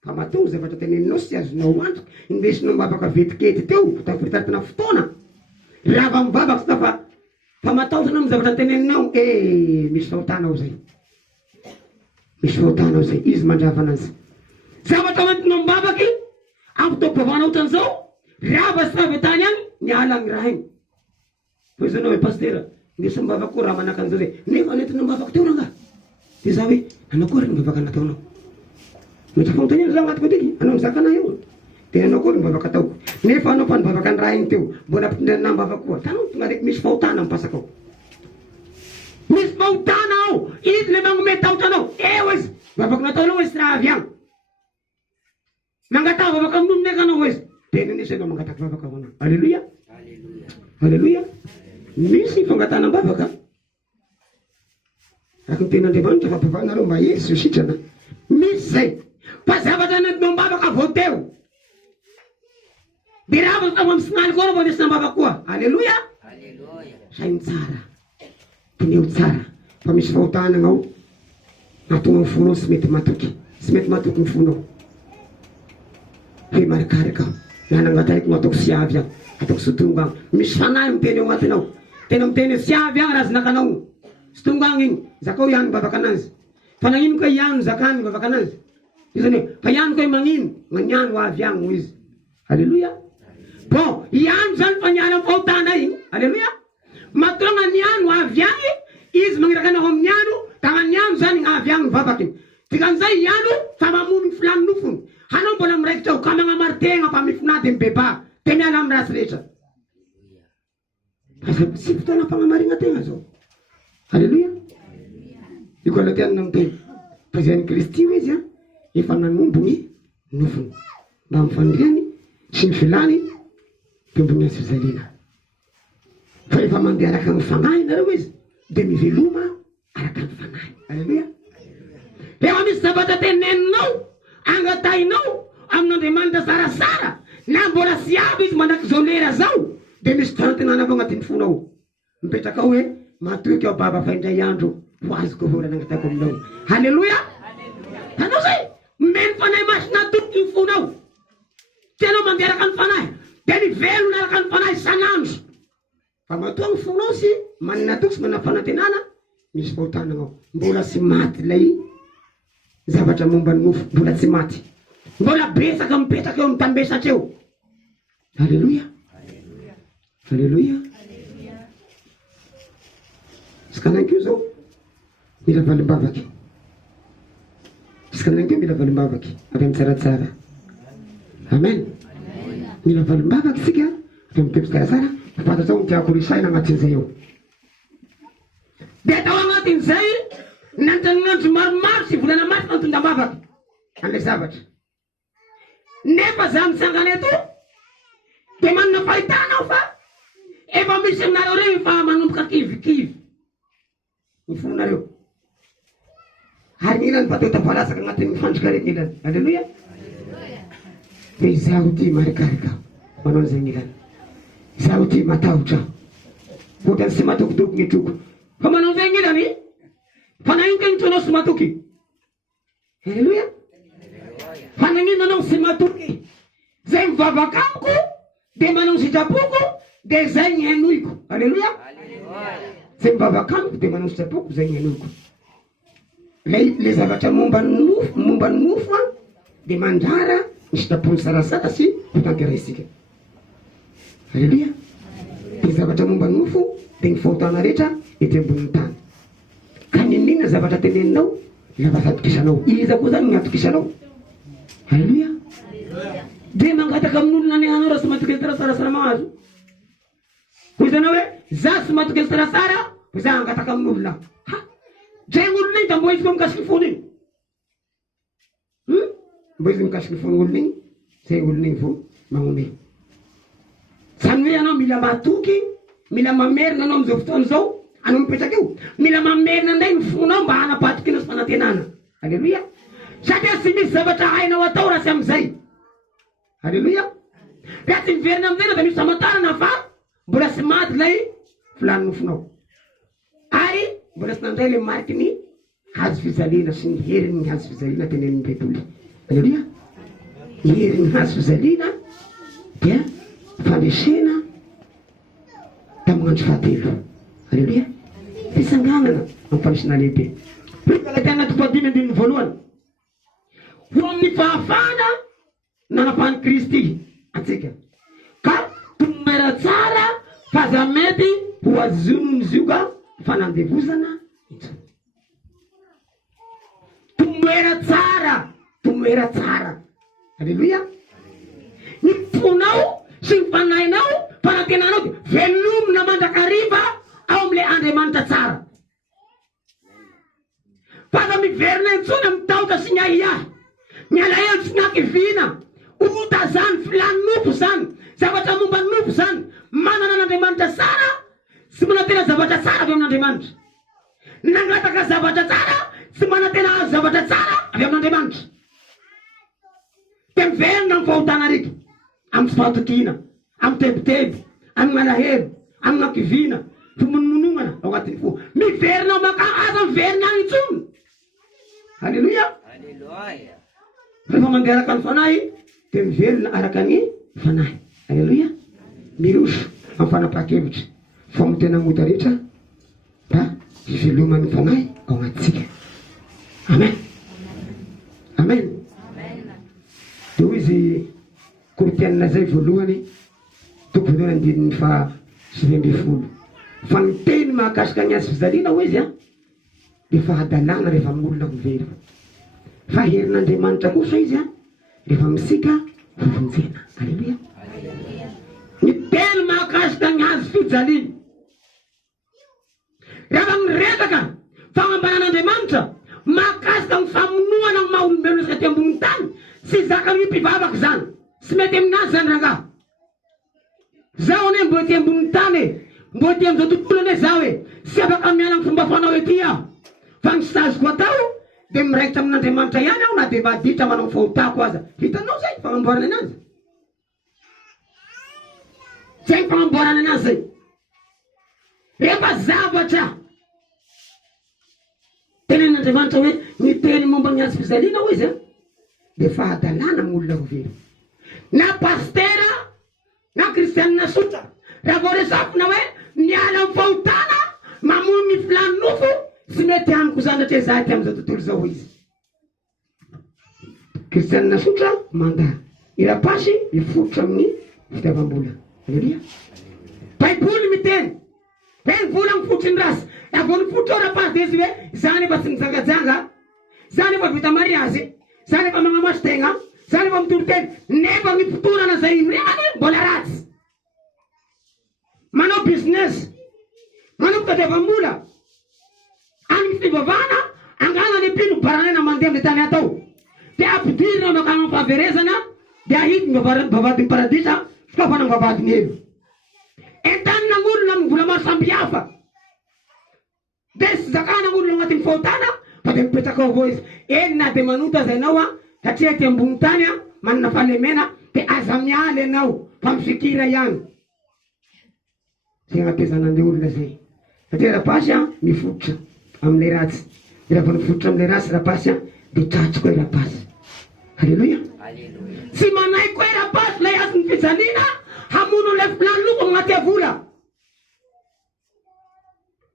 Fa matongo zavatra teneninao sy azonao antoka indesinao mibabaka vetikety teo tafiritartina fotoana rava mibabaka sy tafa fa matahotrana amin'ny zavatra teneninao misy fahotanao zay. Misy fahotanao zay. Izy mandrava anazy. Zavatra hoentinao mibabaky amin'ny fotoam-pivavahana ohatran'izao rava sy ravetany any niala ny raha igny. Fa izanao hoe pastera indesy mibabaka koa raha manaka an'izao zay nefa nentinao mibabaka teo ranga. Dia za hoe anao koa ry mibabaka nataonao. Mety fanontaniana za agnatiko atiky anao mizaka anahy eo. Dia anao koa ry mibabaka ataoko. Nefa anao fa nibabaka ny raha igny teo mbola ampitindranina mibabaka koa. Tanao tonga reky misy fahotana mipasaka ao. Misy fahotana ao. Izy le magnome tahotanao. Eo izy. Mibabaka nataonao izy raha avy agny. Mangataka vavaka amin'ny neka anao izy. Dia nen'isy anao mangataka vavaka ho anao. Aleluia. Aleluia. Misy fangatana bavaka. Araka ny ten'Andriamanitra fa bavahanareo mba esy io sitrana. Misy zay. Fa zavatra nentinao mbavaka vao teo. Dia raha vao amin'ny sinaly koa vao nesina mbavaka koa. Aleluia. Sainy tsara. Tineo tsara. Fa misy fahotana ao. Natonga ny fonao sy mety matoky. Sy mety matoky ny fonao. Hoe marikarika aho. Nanangatahiko ataoko sy avy aho. Ataoko sy tonga agny. Misy fanahy miteny ao agnatinao. Tena miteny sy avy agny raha zinakanao. Sy tonga agny igny. Zakao ihany bavaka anazy. Fa nagnino koa ihany zakany bavaka anazy. Izany hoe fa ihany koa magnino. Magnano ho avy agny izy. Aleluia. Bon, ihany zany fa niala amin'ny fahotana igny. Aleluia. Matonga niano ho avy agny. Izy magniraka anao amin'ny ano. Tagna niano zany avy agny vavaka igny. Dikan'izay ihano fa mamono ny filany nofony. Hanao mbola miraikitra ao ka magnamaritena fa mifinady amin'ny beba. Dia miala amin'ny rasy rehetra. Sy fotoana fagnamarina tegna zao. Aleluia. Iko alatianina miteny. Fa zay ny Kristy io izy efa nanombo ny nofony mba mifandriany sy ny filany teo ambony hazo fijaliana. Fa efa mandeha araka ny fanahy nareo izy dia miveloma araka ny fanahy. Aleluia. Rehefa misy zavatra teneninao angatahinao amin'Andriamanitra sarasara na mbola sy aby izy mandrak'izao lera zao dia misy fanantenana avao agnatin'ny fonao. Mipetraka ao hoe matoky ao baba fa indray andro ho azoko vola nangatako aminao. Haleluia. Tanao zay meny fanahy masina toky ny fonao. Tianao mandeha araka ny fanahy dia mivelona araka ny fanahy isan'andro. Fa matoa ny fonao sy manana toky sy manana fanantenana misy fahotananao. Mbola sy maty lay zavatra momba ny nofo. Mbola tsy maty. Mbola besaka mipetraka eo amin'ny tambesatra eo. Aleluia. Aleluia. Iska nankeo zao mila valim-bavaky. Iska nankeo mila valim-bavaky avy amin'ny tsaratsara. Amen. Mila valim-bavaky sika avy amin'ny tepy tsaratsara Fantatrao ny tiako risaina agnatin'izay eo. Dia atao agnatin'izay nanjanonandro maromaro sy volana maro nantondra mavaky an'ilay zavatra. Nefa za mitsangana eto dia manana fahitanao fa efa misy aminareo reo efa manomboka kivikivy ny fonareo. Ary gn'ilany fa teo tafalasaka agnatin'ny fandrika reny ilany. Alleluia. Dia izaho ty marikarika manao an'izay gn'ilany. Izaho ty matahotra ohatrany sy matokitoky ny troko. Fa manao an'izay gn'ilany fa nainga ny tronao sy matoky. Alleluia. Fa nagnino anao sy matoky zay mivavaka amiko dia manao sitrapoko dia zay ny henoiko. Alleluia. Zay mivavaka amiko dia manao sitrapoko zay ny henoiko. Le zavatra momba ny mofo dia mandrara ny sitrapony sarasara sy hotanterasika. Alleluia. Dia zavatra momba ny mofo dia ny fahotana rehetra ety ambonin'ny tany. Ka ninona zavatra teneninao lava fatokisanao. Iza koa zany gn'atokisanao. Alleluia. Dia mangataka amin'olona ny anao raha sy matokely sarasara mahazo. Hoy zanao hoe za sy matokely sarasara za angataka amin'olona. Zay olona iny da mbo izy ko mikasiky fony iny. Mbo izy mikasiky fony olona iny, zay olona iny vo magnome. Zany hoe anao mila matoky, mila mamerina anao am'izao fotoana zao, anao mipetraka eo. Mila mamerina nday ny fonao mba hanapatoky anao sy fanantenana. Alleluia. Satria sy misy zavatra hainao atao raha sy am'izay. Alleluia. Raha tsy miverina am'izay da misy famantarana fa mbola sy maty lay filany nofonao. Ary mbola sy nandray le mariky ny hazo fijaliana sy ny herin'ny hazo fijaliana tenenin'ny Baiboly. Alleluia. Ny herin'ny hazo fijaliana dia fandresena tamin'ny andro fahatelo. Alleluia. Fisanganana amin'ny fandresena lehibe. Galatia 3:5 ho amin'ny fahafahana nanapahany Kristy antsika ka tomera tsara fa za mety ho azonony izy io ka fanandevozana intsony. Tomera tsara. Alleluia. Ny fonao sy ny fanahinao fanantenanao dia velomina mandrakariva ao amin'ilay Andriamanitra tsara. Fa za miverina intsony amin'ny tahotra sy ny ahiahy, ny alahelo sy ny hakiviana, ota zany filany nofo zany, zavatra momba ny nofo zany, manana an'Andriamanitra tsara sy manantena zavatra tsara avy amin'Andriamanitra. Nangataka zavatra tsara sy manantena zavatra tsara avy amin'Andriamanitra. Dia miverina amin'ny fahotana riky, amin'ny fahatokiana, amin'ny tebiteby, amin'ny alahelo, amin'ny hakiviana, fimonononana ao agnatin'ny fo. Miverina aza miverina any intsony. Alleluia. Rehefa mandeha araka ny fanahy dia miverina araka ny fanahy. Alleluia. Miroso amin'ny fanapahan-kevitra fa amin'ny tena mota rehetra da hiveloman'ny fanahy ao agnatsika. Amen. Amen. Dia hoy izy Koritianina zay voalohany toko voalohany andininy fa 20. Fa ny teny mahakasika ny azy fijaliana hoy izy dia fahadalana rehefa amin'olona very. Fa herin'Andriamanitra kosa izy rehefa misika fivonjena. Alleluia. Ny teny mahakasika ny azy fijaliana rehefa miresaka fagnambanan'Andriamanitra mahakasika ny famonoana ny maha-olombelona isika ty ambonin'ny tany sy zaka ny mpivavaka zany sy mety aminazy zany rangaha. Zaho ane mbo ty ambonin'ny tany mbo ty am'izao tontolo ane zaho sy afaka miala amin'ny fomba fanao ety aho. Fa ny sazoko atao dia miraikitra amin'Andriamanitra ihany aho na dia maditra manao fahotako aza. Hitanao zay fagnamboarana anazy. Zay fagnamboarana anazy zay. Rehefa zavatra tenen'Andriamanitra hoe ny teny momba ny azy fijaliana hoy izy dia fahadalana amin'olona ho very. Na pastera na kristianina sotra raha vao resafina hoe miala amin'ny fahotana mamono ny filany nofo sy mety amiko zany satria za ty amin'izao tontolo zao hoy izy. Kristianina sotra manda irapasy mifototra amin'ny fitiavam-bola. Alleluia. Baiboly miteny hoe ny vola mifototry ny rasy. Raha vao nifototra rapasy dia izy hoe zany efa tsy nijangajanga, zany efa vita mariazy, zany efa magnamaso tegna, zany efa mitoro teny, nefa ny fotoana zay reany mbola ratsy. manao business, manao tadiavam-bola, any fivavahana, angana ny mpino baranena mandeha amin'ny tany atao. Dia ampidirina makana fahaverezana, dia ahidiny vavadiny paradisa, fitaovana ny vavadiny elo. Entanina ng'olona amin'ny vola maro samby hafa. Dia sy zakana ng'olona agnatin'ny fahotana, fa dia mipetraka ao avao izy. Na dia manota zay anao satria ty ambony tany manana fahalemena, dia aza mialy ianao fa mifikira ihany. Zay agnatezanan'ny olona zay. Satria rapasy mifototra amin'ilay ratsy. Dia rehefa mifototra amin'ilay ratsy rapasy dia tratsy koa rapasy. Halleluja. Tsy manay koa rapasy lay azon'ny fijaliana hamono ilay filaniloko agnaty vola.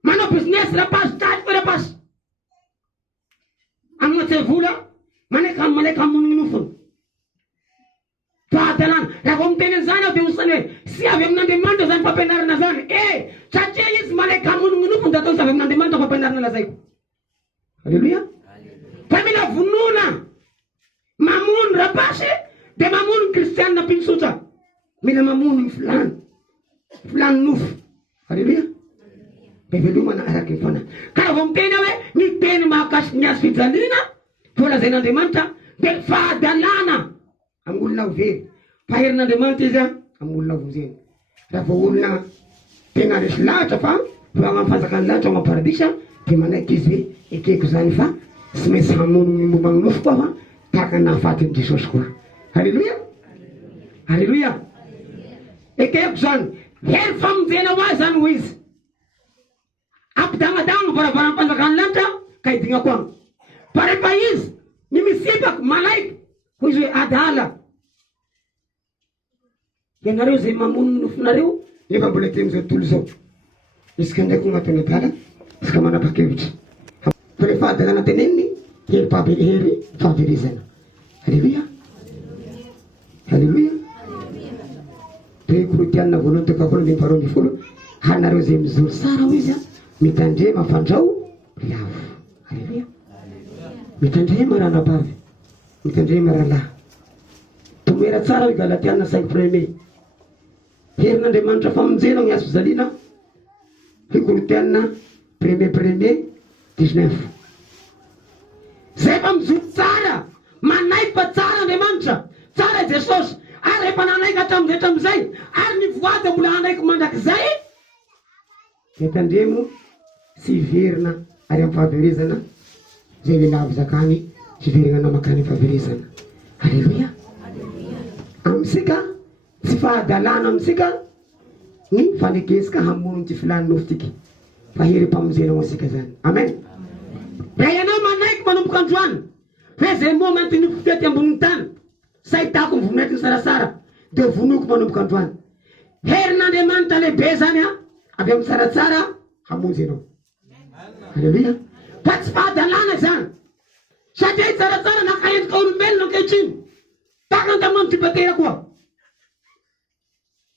Manao business rapasy, tratsy koa rapasy. Agnaty vola, manay kamono ny nofony. Fahadalana. Raha vao miteny an'izany aho dia misany hoe sy avy amin'Andriamanitra zany fampianarana zany. Satria izy manay kamono ny nofony dia atao sy avy amin'Andriamanitra fampianarana lazaiko. Halleluja. Fa mila vonona mamono rapasy dia mamono ny kristianina pinsotra. Mila mamono ny filany nofo. Halleluja. Bevelomana araky ny fanahy. Ka vao miteny hoe ny teny mahakasiky ny azo fijaliana voalazain'Andriamanitra dia fahadalana amin'olona very. Faherin'Andriamanitra izy amin'olona vonjeny. Raha vao olona tena resy lahatra fa vao amin'ny fanjakany lahatra ao paradisa dia manaiky izy hoe ekeko zany fa sy maintsy hamono ny momba ny nofo koa fa tahaka nahafatin'i Jesosy koa. Halleluja. Halleluja. Ekeko zany hery famonjena ho azy zany ho izy. Ampidangadagna varavaran'ny fanjakany lanitra ka hidina koa. Fa rehefa izy ny misipaky malaiky ho izy hoe adala. Ianareo zay mamono ny nofonareo nefa mbola teny zao tontolo zao. Isika ndraiky agnatin'ny adala, isika manapa-kevitra. Fa rehefa adalana teneniny hery fahaverezana. Halleluja. Halleluja. Dia Korinthianina voalohany toko faharoa andimy faharoa ambin'ny folo. Hanareo zay mijoro tsara ho izy mitandrema fandrao lavo. Halleluja. Mitandrema ranabavy, mitandrema rahalahy. Tomoera tsara i Galatiana 5:1. Herin'Andriamanitra famonjena ny azo fijaliana. Korinthianina 1:19. Zay fa mijoro tsara, manaipa tsara Andriamanitra, tsara Jesosy. Ary rehefa nanaiky hatramin'izay ary ny voady mbola hanaiky mandrakizay, mitandremo sy verina ary amin'ny fahaverezana zay lehilahy zakany sy verina makany amin'ny fahaverezana. Halleluja. Amintsika tsy fahadalana amintsika ny fanekezika hamono ty filany nofo tiky fa herim-pamonjena ho antsika zany. Amen. Raha ianao manaiky manomboka androany hoe zay moa manty nofo tety ambony tany sahitako ny voninaiky ny sarasara dia vonoko manomboka androany. Herin'Andriamanitra lehibe zany avy amin'ny tsaratsara hamonjy anao. Halleluja. Fa tsy fahadalana zany satria tsaratsara nakaendrika olombelona ankehitriny tahaka taminy Dibetera koa.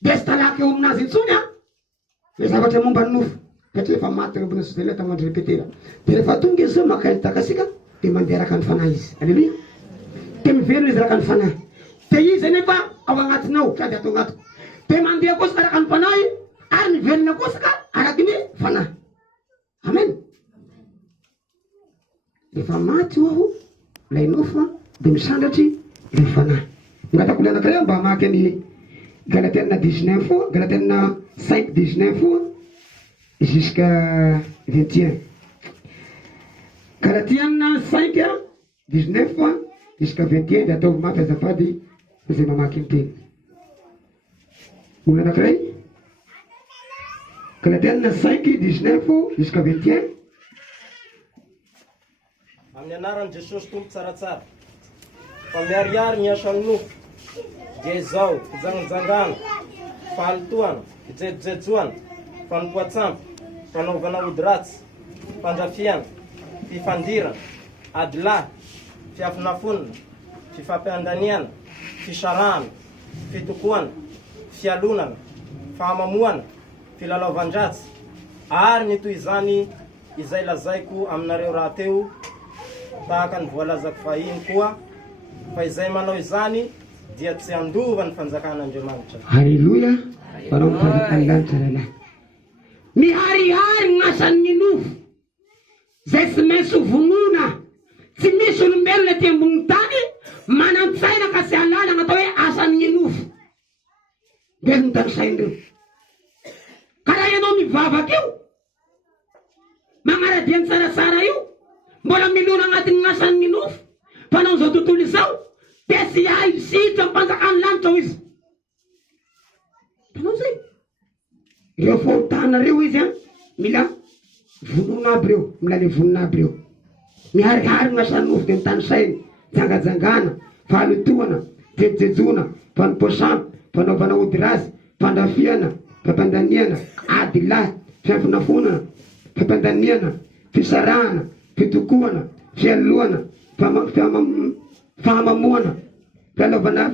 Dia sy talaky eo aminazy intsony le zavatra momba ny nofo satria efa maty ambony sozela tamandry Dibetera. Dia rehefa tonga izy zao maka takasika dia mandeha araka ny fanahy izy. Halleluja. Dia miverina izy araka ny fanahy. Dia izy nefa ao agnatinao sady atao agnatiko. Dia mandeha kosa araka ny fanahy ary miverina kosaka araky ny fanahy. Amen. Efa maty aho lay nofo dia misandratry ilay fanahy. Ngatako le anakireo mba hamaky ny Galatiana 19, Galatiana 5:19 jusqu'à 21. Galatiana 5:19 jusqu'à 21 dia ataovy mafy azafady zay mamaky ny teny. Olona anankiray Galatiana 5:19 jusqu'à 21. Amin'ny anaran'i Jesosy tompo tsaratsara fa miariary ny asan'ny nofo dia izao fijanojangana, fahalitoana, fijejojejoana, fanompoatsampy, fanaovana ody ratsy, fandrafiana, fifandirana, adilahy, fiafinafonina, fifampiandaniana, fisarahana, fitokoana, fialonana, fahamamoana, filalaovan-dratsy ary ny toy izany izay lazaiko aminareo raha teo tahaka ny voalazako fahiny koa fa izay manao izany dia tsy andova ny fanjakan'Andriamanitra. Halleluja. Panao mifanjakan'Andriamanitra lalahy. Miharihary gn'asan'ny nofo. Zay tsy maintsy vonona. Tsy misy olombelona ty ambony tany manan-tsaina ka tsy halalana atao hoe asan'ny nofo. Belony tanisaindreo. Ka raha ianao mivavaky io, magnaradiany tsaratsara io, mbola milona agnatin'ny gn'asan'ny nofo, panao zao tontolo izao, de tsy hay sitra mpanjakany lanitra ho izy. Panao zay. Reo fahotana reo izy mila vonona aby reo, mila le vonona aby reo. Miharihary gn'asan'ny nofo de mitanisainy, jangajangana, fahalotoana, jejejona, fanompoasamby, fanaovana odirazy, fandrafiana, fampandaniana, adilahy, fiafonafonana, fampandaniana, fisarahana, fitokoana, fialoana, fahamamoana,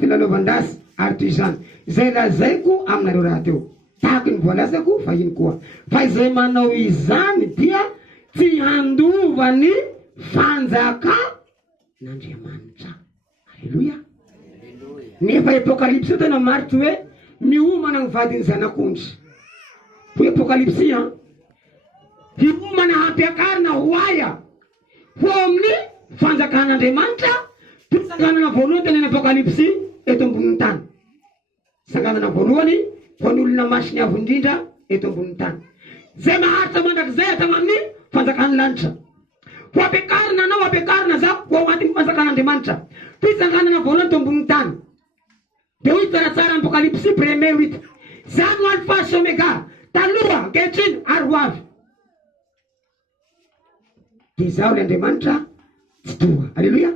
filalaovandasy, artisan. Zay lazaiko aminareo raha teo. Tahaky ny voalazako fa ino koa. Fa izay manao izany dia tsy handovany fanjaka n'Andriamanitra. Alleluia. Nefa Apokalipsy tena maritsy hoe miomana ny vadiny zanak'ondry. Ho Apokalipsy hiomana hampiakarina ho aia ho amin'ny fanjakan'Andriamanitra. Sanganana voalohany tena ny Apokalipsy eto ambonin'ny tany. Sanganana voalohany ho an'olona masiny avo indrindra eto ambonin'ny tany. Zay maharitra mandrakizay atao amin'ny fanjakan'ny lanitra. Ho ampiakarina anao, ampiakarina za ho agnatin'ny fanjakan'Andriamanitra. Ty sanganana voalohany eto ambonin'ny tany. De hoy tsaratsara Apokalipsy 1:8. Zany alpha sy omega, taloha, ankehitriny ary ho avy. De zao le Andriamanitra tsy toa. Alleluia.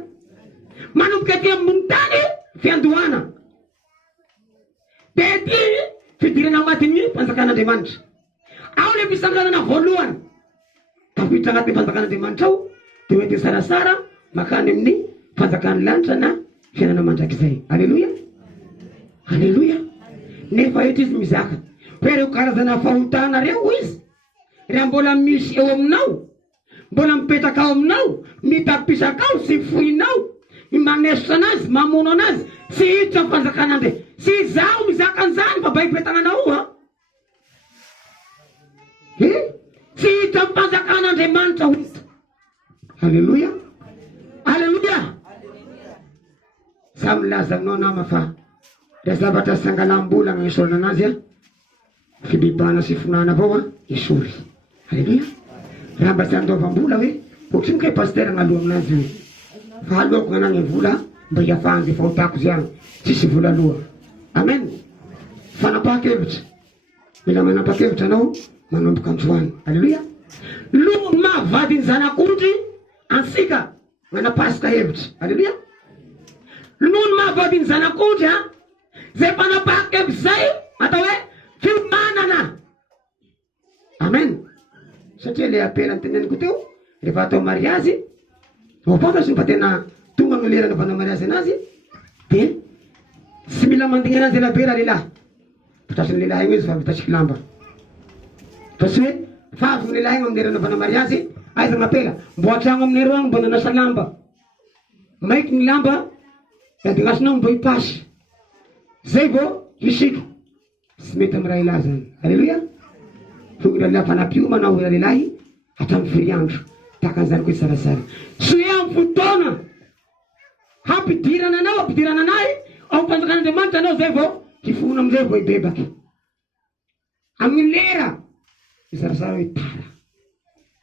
Manomboka aty ambony tany fiandohana. De ty fidirana agnatin'ny fanjakan'Andriamanitra. Ao le fisanganana voalohany. Tafiditra agnatin'ny fanjakan'Andriamanitra ao, de hoe ty sarasara makany amin'ny fanjakan'ny lanitra na fiainana mandrakizay. Alleluia. Alleluia. Nefa eto izy mizaka hoe reo karazana fahotana reo izy, raha mbola misy eo aminao, mbola mipetraka ao aminao, mitapisaka ao, sy foinao, manesotra anazy, mamono anazy, tsy hiditra ny fanjakan'Andre. Tsy izaho mizaka an'izany fa baim-petananao tsy hiditra ny fanjakan'Andriamanitra ho izy. Alleluia. Alleluia. Sa milaza aminao nama fa da zavatra sangalam-bola agnisorana anazy fibibana sy fonana avao isory. Alleluia. Raha mba tsy andoavam-bola hoe ohatry ny ke pasteur agnaloa aminazy hoe fa aloako gn'anagny vola mba hiafahan'izay fahotako zay agny, tsisy vola aloha. Amen. Fanapakevitra. Mila manapakevitra anao manomboka androany. Alleluia. Loha mahavadiny zanak'ondry ansika manapasika hevitra. Alleluia. Noho ny mahavadiny zanak'ondry zay fanapakevitra zay atao hoe fiomanana. Amen. Satria le apela nyteneniko teo rehefa atao mariazy, fantasy fa tena tonga ny lera navanao mariazy anazy, de tsy mila mandigny anazy elabe raha lehilahy. Fitrasin'ny lehilahy io izy fa vitasika lamba. Fa tsy hoe favy ny lehilahy amin'ny lera navanao mariazy, aiza gn'apela mbo atragno amin'ny ero agny mbo nanasa lamba. Maiky ny lamba, da dignasinao mbo hipasy. Zay vao hisika. Tsy mety amin'ny raha ilahy zany. Alleluia. Tonga raha lehilahy fanampiomana ho lehilahy hatramin'ny firiandro. Takan'izany koa sarasara. Tsy hoe amin'ny fotoana hampidirana anao, hampidirana anahy ao fanjakan'Andriamanitra anao zay vao hifona amizay vao hibebaky. Amin'ny lera sarasara hoe tara.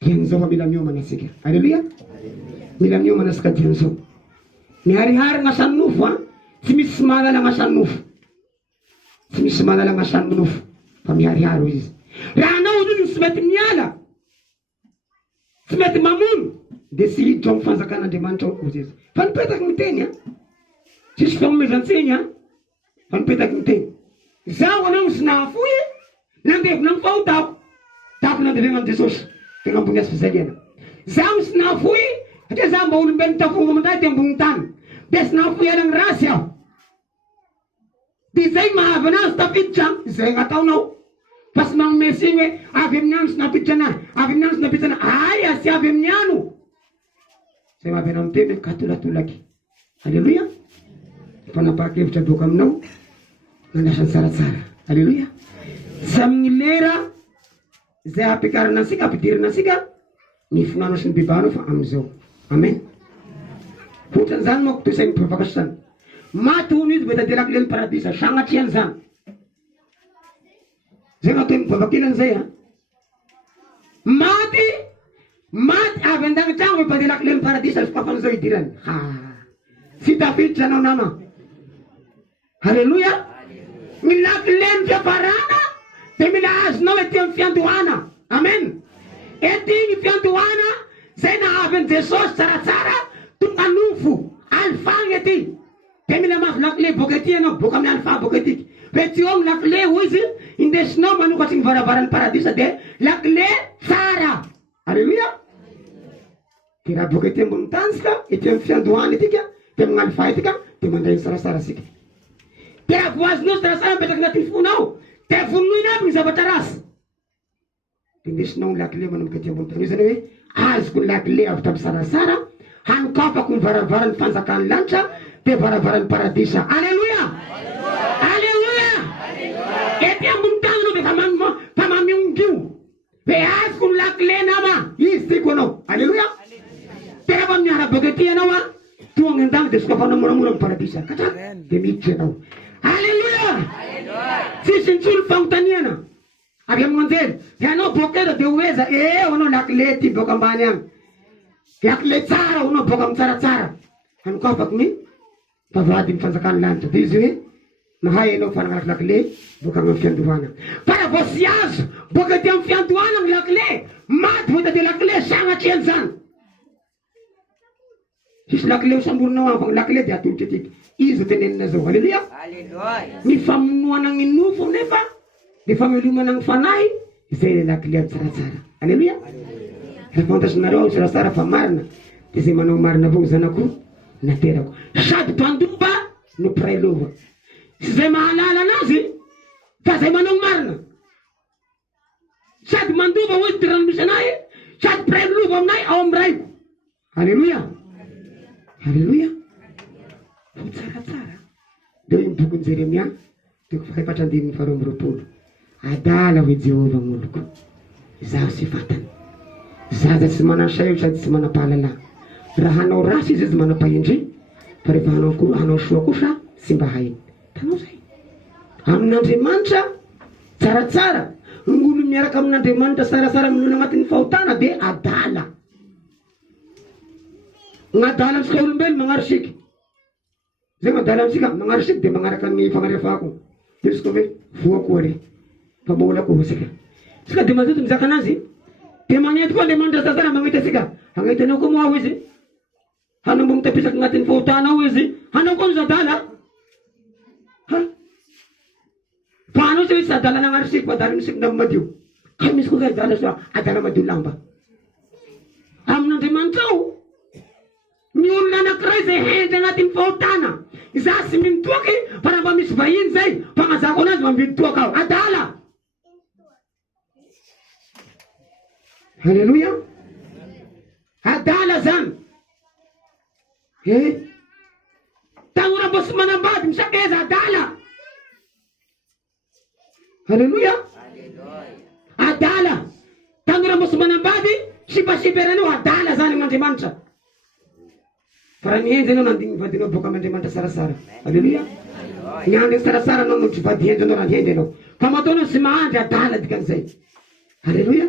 Dian'izao fa mila miomana asika. Alleluia. Mila miomana asika dian'izao. Miharihary gn'asan'ny nofo tsy misy sy mahalala gn'asan'ny nofo. Tsy misy sy mahalala gn'asan'ny nofo fa miharihary izy. Raha anao izy tsy mety miala, tsy mety mamono, de tsy hiditra amin'ny fanjakan'Andriamanitra ao koa izy. Fa nipetaky miteny tsisy fanomezan-tsiny fa nipetaky miteny. Zaho anao sy nahafoy nandevina amin'ny fahotako tahako nandevenan'i Jesosy tena ambony azy fizaliana. Zaho sy nahafoy satria zaho mba olombelony tafongo amanday ty ambony tany, de sy nahafoy alagny rasy aho. De zay mahavy anazy tafiditra zay gn'ataonao. Fa sy magnome signy hoe avy amin'ny ano sy napiditra anahy, avy amin'ny ano sy napiditra anahy. Aia sy avy amin'ny ano. Zay mahavy anao amin'ny teny katolatolaky. Alleluia. Fanapakevitra boka aminao, nanasany tsaratsara. Haleluya. Sa amin'ny lera zay ampiakarana ansika, ampidirana ansika ny finano sy ny bibano fa amizao. Amen. Ohatran'izany manko toy sain'ny mpivavaka sasany. Maty hono izy beta delako leny paradisa sanatriany zany. Zay gn'atao mivavaka ilany zay maty avy an-dagnitrano beta delako leny paradisa sokafan'izao idirany. Tsy tafiditra anao nama. Haleluya. Mila leny fiafarana dia mila azonao ety amin'ny fiandohana. Amen. Ety ny fiandohana zay nahavy an Jesosy tsaratsara tonga nofo alifagny ety. Dia mila mahazo lakile boka ety anao boka amin'ny alifa boka etiky. Ety eo amin'ny lakile hoy izy indesinao manokatry ny varavaran'ny paradisa dia lakile tsara. Haleluya. Dia raha boka ety ambony tany sika ety amin'ny fiandohana etika dia amin'ny alifa etika dia mandray ny sarasara sika. Dia raha voazonao sarasara mipetraka anatin'ny fonao dia vonoina aby ny zavatra rasy. Dia indesinao ny lakile manomboka ety ambony tany. Izany hoe azoko ny lakile avy tamin'ny sarasara hanokafako ny varavaran'ny fanjakan'ny lanitra dia varavaran'ny paradisa. Aleluya. Aleluya. Ety ambony tany anao fa mamiongio dia azoko ny lakile nama izy tiko anao. Aleluya. Dia raha miaraboka ety anao tonga an-dagny dia sokafanao moramora amin'ny paradisa katra dia miditra anao. Aleluya. Tsisy nitsolo fagnontaniana avy amin'anjely dia anao bokera dia hoeza anao lakile ty boka ambany agny. Lakile tsara anao boka amin'ny tsaratsara hanokafako ny vavahady ny fanjakan'ny lanitra. Dia izy hoe mahay anao fanagnarak lakile boka amin'ny fiandohana. Fa raha vao sy azo boka ty amin'ny fiandohana ny lakile maty vota dia lakile sanatriany zany. Sisy lakile samborinao agny fa ny lakile dia atolotra etiky. Izy tenenina zao. Haleluya. Ny famonoana ny nofo nefa ny famelomana ny fanahy izay le lakile amin'ny tsaratsara. Haleluya. Raha fantasinareo ao tsaratsara fa marina dia zay manao marina avao zanako naterako. Sady mpandoba no mpiray lova. Sy zay mahalala anazy fa zay manao marina. Sady mandoba hoy tirano misy anahy sady mpiray lova aminay ao amin'ny raiko. Haleluya. Haleluya. Ho tsaratsara. Dia io bokin'i Jeremia toko fahaefatra andininy faharoa amby roapolo. Adala hoe Jehovah gn'oloko zaho sy fantany. Zaza tsy manasay sady tsy manam-pahalalana. Raha hanao rasy izy manam-pahendry fa rehefa hanao soa kosa tsy mba hainy. Tanao zay. Amin'Andriamanitra tsaratsara. Gn'olo miaraka amin'Andriamanitra tsaratsara minona agnatin'ny fahotana dia adala. Gn'adala amintsika olombelo magnaro siky. Zay gn'adala amintsika magnaro siky dia magnaraka ny fagnarefako. Izy koa hoe voa koa re. Fa mbola koa sika. Sika dia mazoto mizaka anazy. Dia magnety koa Andriamanitra tsaratsara magnety asika. Hagnetanao koa moa izy. Hanao mbo mitapisaka agnatin'ny fahotana ao izy. Hanao koa izy adala. Fa anao se izy adala nagnaro siky fa adala misika ndamo madio. Ka misy koa adala soa adala madio lamba. Amin'Andriamanitra ao ny olona anankiray zay hendry agnatin'ny fahotana. Za sy mitoaky fa raha mba misy vahiny zay fagnazako anazy mavidy toaka ao. Adala. Haleluya. Adala zany. Tanora mbo sy manambady misakeza adala. Haleluya. Adala. Tanora mbo sy manambady sipasiperanao adala zany amin'Andriamanitra. Fa raha mihenjy anao nandigny vadinao boka amin'Andriamanitra sarasara. Haleluya. Ny andro sarasara anao no tsy vady henjy anao raha henjy anao. Fa mataonao sy mahandry adala dikan'izay. Haleluya.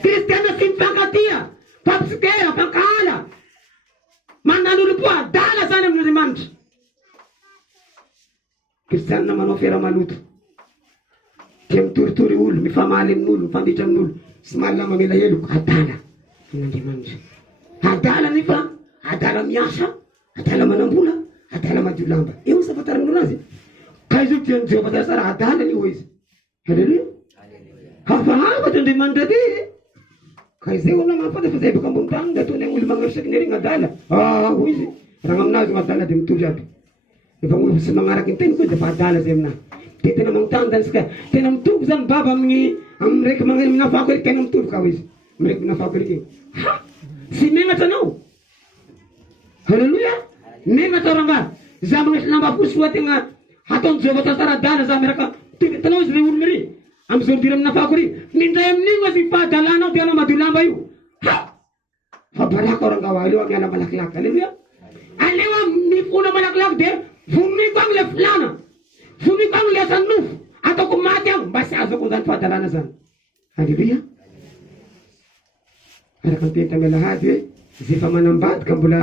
Kristiana sy mifankatia fampitsikera fankahala manan'olo po adala zany amin'Andriamanitra. Kristiana manao fiara maloto tia mitoritory olo mifamaly amin'olo mifanditra amin'olo sy malina mamela heloko adala amin'Andriamanitra. Adala nefa adala miasa adala manambola adala madio lamba. Eo ny safantaran'olo azy. Ka izy io tian'ny Jehovah tsaratsara adala ny ho izy. Haleluya. Hafahafa t'Andriamanitra ty. Ka izay ho namafata fa zay boka ambony tany dia ataony olo magnarisaky ny regny adala. Ho izy raha aminazy adala dia mitovy aby. Efa olo sy magnaraky ny teny koa dia fa adala zay aminazy. Dia tena magnontany zany sika. Tena mitovy zany baba amin'ny raiky minafako ery tena mitovy ka ho izy. Amin'ny raiky minafako ery ky. Sy megnatra anao. Haleluya. Megnatra rangahy. Za magnisy lamba fosy soa tegna ataon'ny Jehovah tsara adala za miaraka Tanao izy le olo ry am'izao dira amina fako ry mindray amin'igny ozy fahadalanao dia anao madolamba io ha fa baraka orangao aleo miala malakilaky aleluia aleo mifona malakilaky dia vomiko agny le filana vomiko agny le asany nofo ataoko maty agny mba sy azoko zany fahadalana zany aleluia araka ny teny tamy alahady hoe zay efa manambadika mbola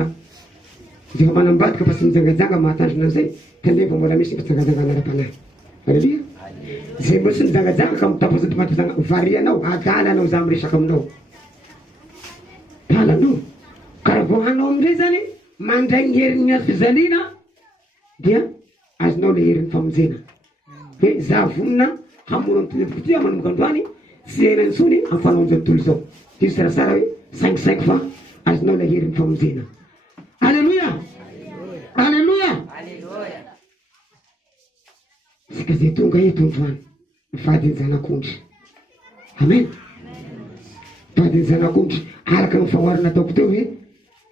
zay efa manambadika fa sy mijangajanga mahatandrina an'izay tandefa mbola misy fitsangajangana ara-panahy aleluia zay mbola sy mijangajanga ka mitapasady matazanga varianao agalanao za miresaka aminao talanao karavohanao amindray zany mandray ny herin'ny azo fizaliana dia azonao le herin'ny famonjena hoe za vonina hamona ny tolevokotya manomboka androany sy henany sony amin'ny fanaonjany tolo zao io sarasara hoe 5 fa azonao le herin'ny famonjena aleluia aleluia sika zay tonga eto androany mivadiny zanak'ondry amen vadiny zanak'ondry araka ny fahoarana ataoko teo hoe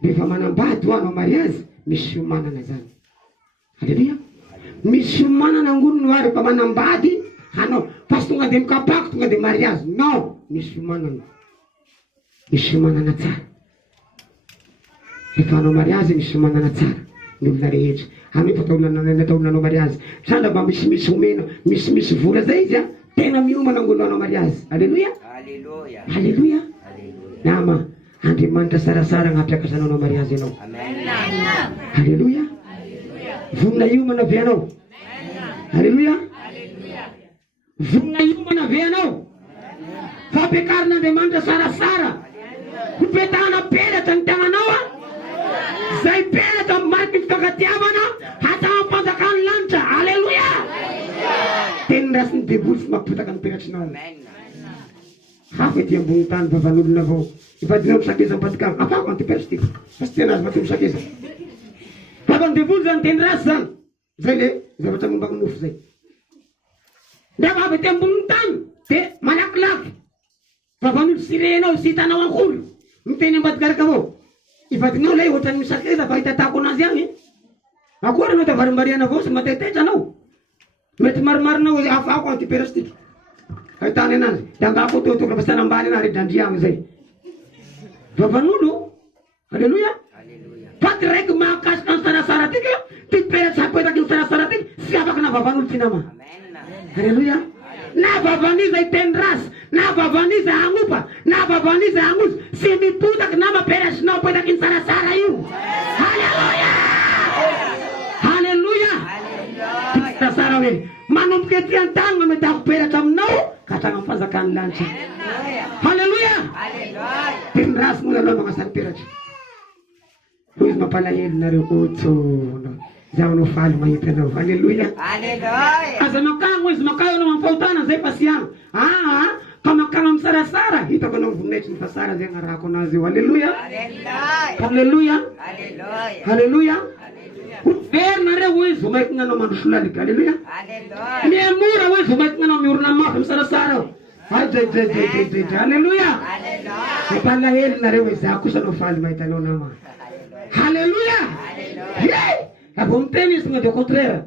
rehefa manambady ho anao mariazy misy fiomanana zany aleluia misy fiomanana angony no rehefa manambady anao fa sy tonga de mikapako tonga de mariazy non misy fiomanana tsara rehefa anao mariazy misy fiomanana tsara ny olona rehetra anefa ataonanao mariazy sandra mba misy omena misy vola zay izy a tena miomana angolo anao mariazy aleluia aleluia nama Andriamanitra sarasara agnapiakasanao anao mariazy anao aleluia vonina iomana ave anao aleluia vonina iomana ave anao fampiakarin'Andriamanitra sarasara hopetahana peratra ny tagnanao a zay peratra mariky ny fakatiavana hatao ampanjakany lanitra aleluia teny rasy ny deboly sy mampitaka ny peratrinao hafa ety ambony tany vavan'olona avao ivadinao misakeza mipatikana afako antyperatra tiky fa sy tena azy maty misakeza vavany deboly zany teny rasy zany zay le zavatra mombany nofo zay nda vavy ety ambony tany de malakilaky vavan'olo sy renao sy hitanao ankolo miteny ambadikaraka avao ivadinao lay ohatrany misakeza fa hitatako anazy agny akory anao tavarimbariana avao sy matetetra anao mety marimarinao afako antyperatra tiky ahitany anazy de angako teo fa sanambaly ana redandriagno zay vavan'olo aleluia faty raiky mahakasika ny sarasara tiky ty peratra apetaky ny sarasara tiky sy afaky na vavan'olo ty nama aleluia na vavaniza iteny rasy na vavaniza agnopa na vavaniza agnozy sy mipotaky nama perasinao apetaky ny sarasara io aleluia aleluia sarasara hoe manomboky ety an-tagna mety ako peratra aminao ka tragna amin'ny fanjakany lanitra aleluia teny rasy moa aloha magnasary peratra hoy izy mampalahelo nareo otsono zaho anao faly mahita anao aleluia aza makagno izy makagno anao amfahotana zay fa sy agno ka makagno amin'ny sarasara hitako anao voninahitry ny fasara zay agnarahako anazy io aleluia aleluia aleluia vernareo hoe zomaiky gnanao mandroso lalika aleluia miamora hoe zomaiky gnanao miorona mafy misarasara adradradradradradratra aleluia mampalahelo nareo hoe za kosa anao faly mahita anao nama aleluia avao miteny izy tonga de contraire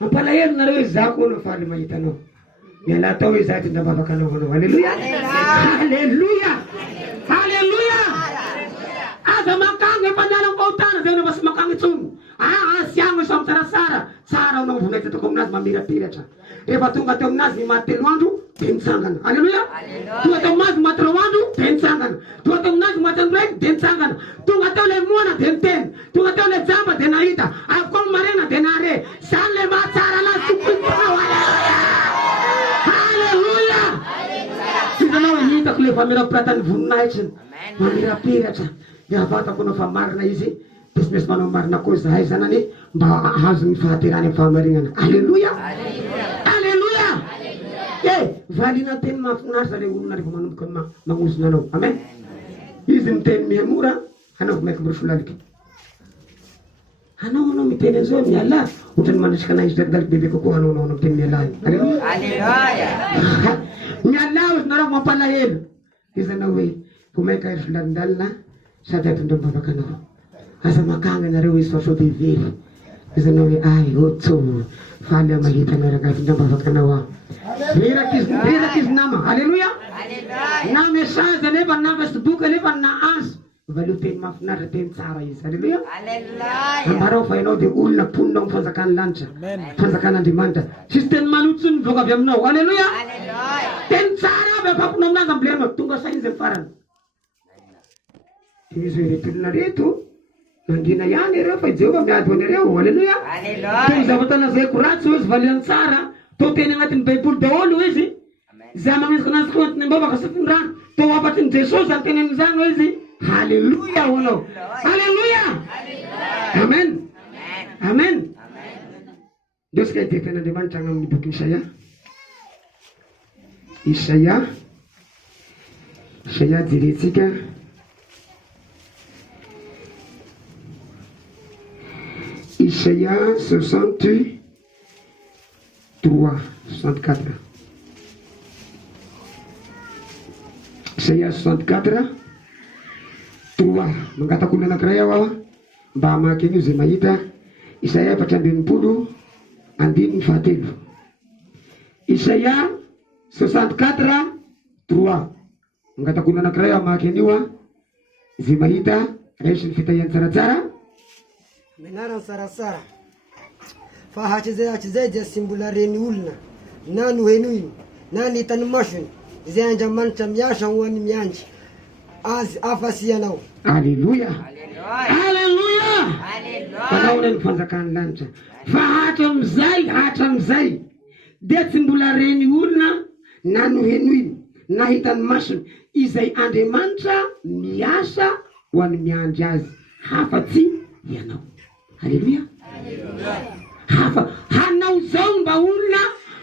mampalahelo nareo hoe za koa anao faly mahita anao miala atao hoe za ty ndavavaka anao anao aleluia aleluia aleluia aza makagno efa niala mifahotana zay anao fa sy makagno itsony sy agno iso amy sarasara tsara anao vonaity atako aminazy mamirapiratra rehefa tonga teo aminazy mimaty 3 andro de mitsangana aleluia tonga teo aminazy mimaty 3 andro de mitsangana tonga teo aminazy mimaty andro raiky de mitsangana tonga teo le moana de miteny tonga teo le jamba de nahita avoko ny marena de nare zany le mahatsara lazy tokoikonao aleluia aleluia hitanao hitako le famirapiratan voninahitriny mamirapiratra de avatako anao fa marina izy de sy mesy manao marina koa zahay zanany mba ahazo ny fahaterany amy fahamarinana aleluia aleluia valina teny mahafinaritra le olona rehefa manomboky magnozona anao amen izy miteny miamora anao vomaiky miroso laliky anao miteny an'izao miala ohatrany mandrisika anahy izy daliky bebe kokoa anao miteny miala aleluia miala izy nareo mampalahelo izy anao hoe vomaiky iroso lalindalina sady atondro mibavaka anao aza makagny nareo izy fa sao de very izanao hoe ay otso faly mahita miaraka findambavaka anao aho reraky izy nama. Halleluja. Na message nefa na Facebook nefa na azo valio teny mahafinaritra teny tsara izy. Halleluja. Ambarao fa ianao dia olona mponinao amin'ny fanjakany lanitra, fanjakan'Andriamanitra. Tsisy teny maloto ny mivoaka avy aminao. Halleluja. Teny tsara avy afaponao aminazy ambilenao tonga sainy izay farany. Izy hoe reto olona reto nangina ihany ireo fa Jehova miady ho an'ireo. Halleluja. Toy zava-tanazayko ratsy hoe izy valiany tsara tao teny agnatin'ny baiboly daholo izy. Za magnisaka anazy koa antiny mbavaka sa findrano tao afatrin'i Jesosy any teny amin'izany hoe izy. Halleluja ho anao. Halleluja. Amen. Amen. Ndesika ity ten'Andriamanitra agny amin'ny boky Isaia jeretsika Isaia 63 64. Isaia 64 3. Mangatako olona anankiray aho mba hamaky an'io zay mahita. Isaia 4:7. Isaia 64 3. Mangatako olona anankiray aho hamaky an'io zay mahita resy ny fitahiany tsaratsara. Menarany sarasara fa hatrizay dia sy mbola reny olona na nohenoiny na nitany masony izay Andriamanitra miasa ho any miandry azy afasianao. Alleluja. Alleluja. Panao ny fanjakany lanitra fa hatramizay dia tsy mbola reny olona na nohenoiny na hitany masony izay Andriamanitra miasa ho any miandry azy hafa-tsy ianao. Halleluja. Hafa hanao zao mba olona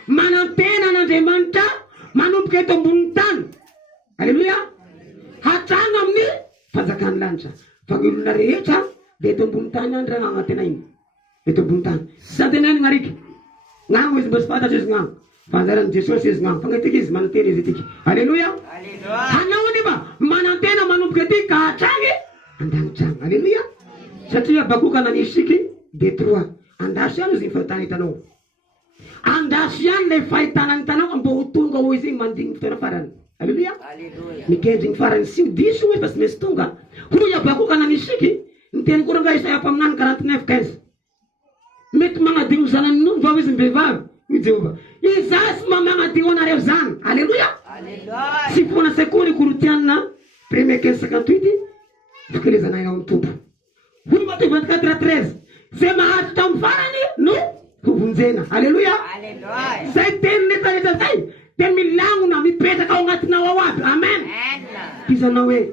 manantena an'Andriamanitra manomboka eto ambony tany. Halleluja. Hatrano amin'ny fanjakany lanitra fa ny olona rehetra dia eto ambony tany any raha agnatena iny eto ambony tany santenany gn'ariky gn'agno izy mba sy fantatra izy gn'agno fa anjaran'i Jesosy izy gn'agno fa gn'etiky izy manantena izy etiky. Halleluja. Hanao nefa manantena manomboka ety ka hatrany andagnitrano. Halleluja. Satria bakoka nanisiky detroit andasy ihany izy ny fahitana hitanao, andasy ihany le fahitana hitanao mba ho tonga ho izy mandigny fotoana farany. Halleluja. Mikendrigny farany sy diso hoe fa tsy maintsy tonga hoy bakoka nanisiky ny teny koa nga Isaia mpaminany 49:15 mety magnadigno zanany no vao izy mbevavy i Jehova izasy mamagnadigno anareo zany. Halleluja. Sy foana sekoly Korotianina 1:15-58 fikelezanainao amin'ny tompo. Hoy Matteo 24:13 zay maharitra amin'ny farany no hovonjena. Halleluja. Zay teny rehetrarehetra zay dia milangona mipetraka ao agnatinao ao aby. Amen. Izanao hoe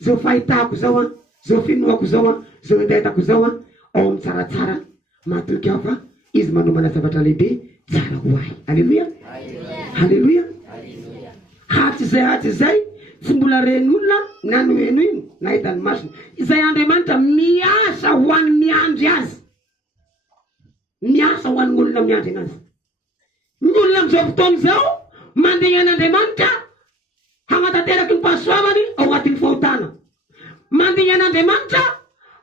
zao fahitako zao zao finoako zao zao endetako zao ao amin'ny tsaratsara matoky aho fa izy manomana zavatra lehibe tsara ho ahy. Halleluja. Halleluja. Hatrizay tsy mbola ren'olona na noheno iny na hitany masony izay Andriamanitra miasa ho any miandry azy, miasa ho any olona miandry anazy. Ny olona amin'izao fotoana izao mandeha an'Andriamanitra hanatanteraka ny fahasoavany ao agnatin'ny fahotana, mandeha an'Andriamanitra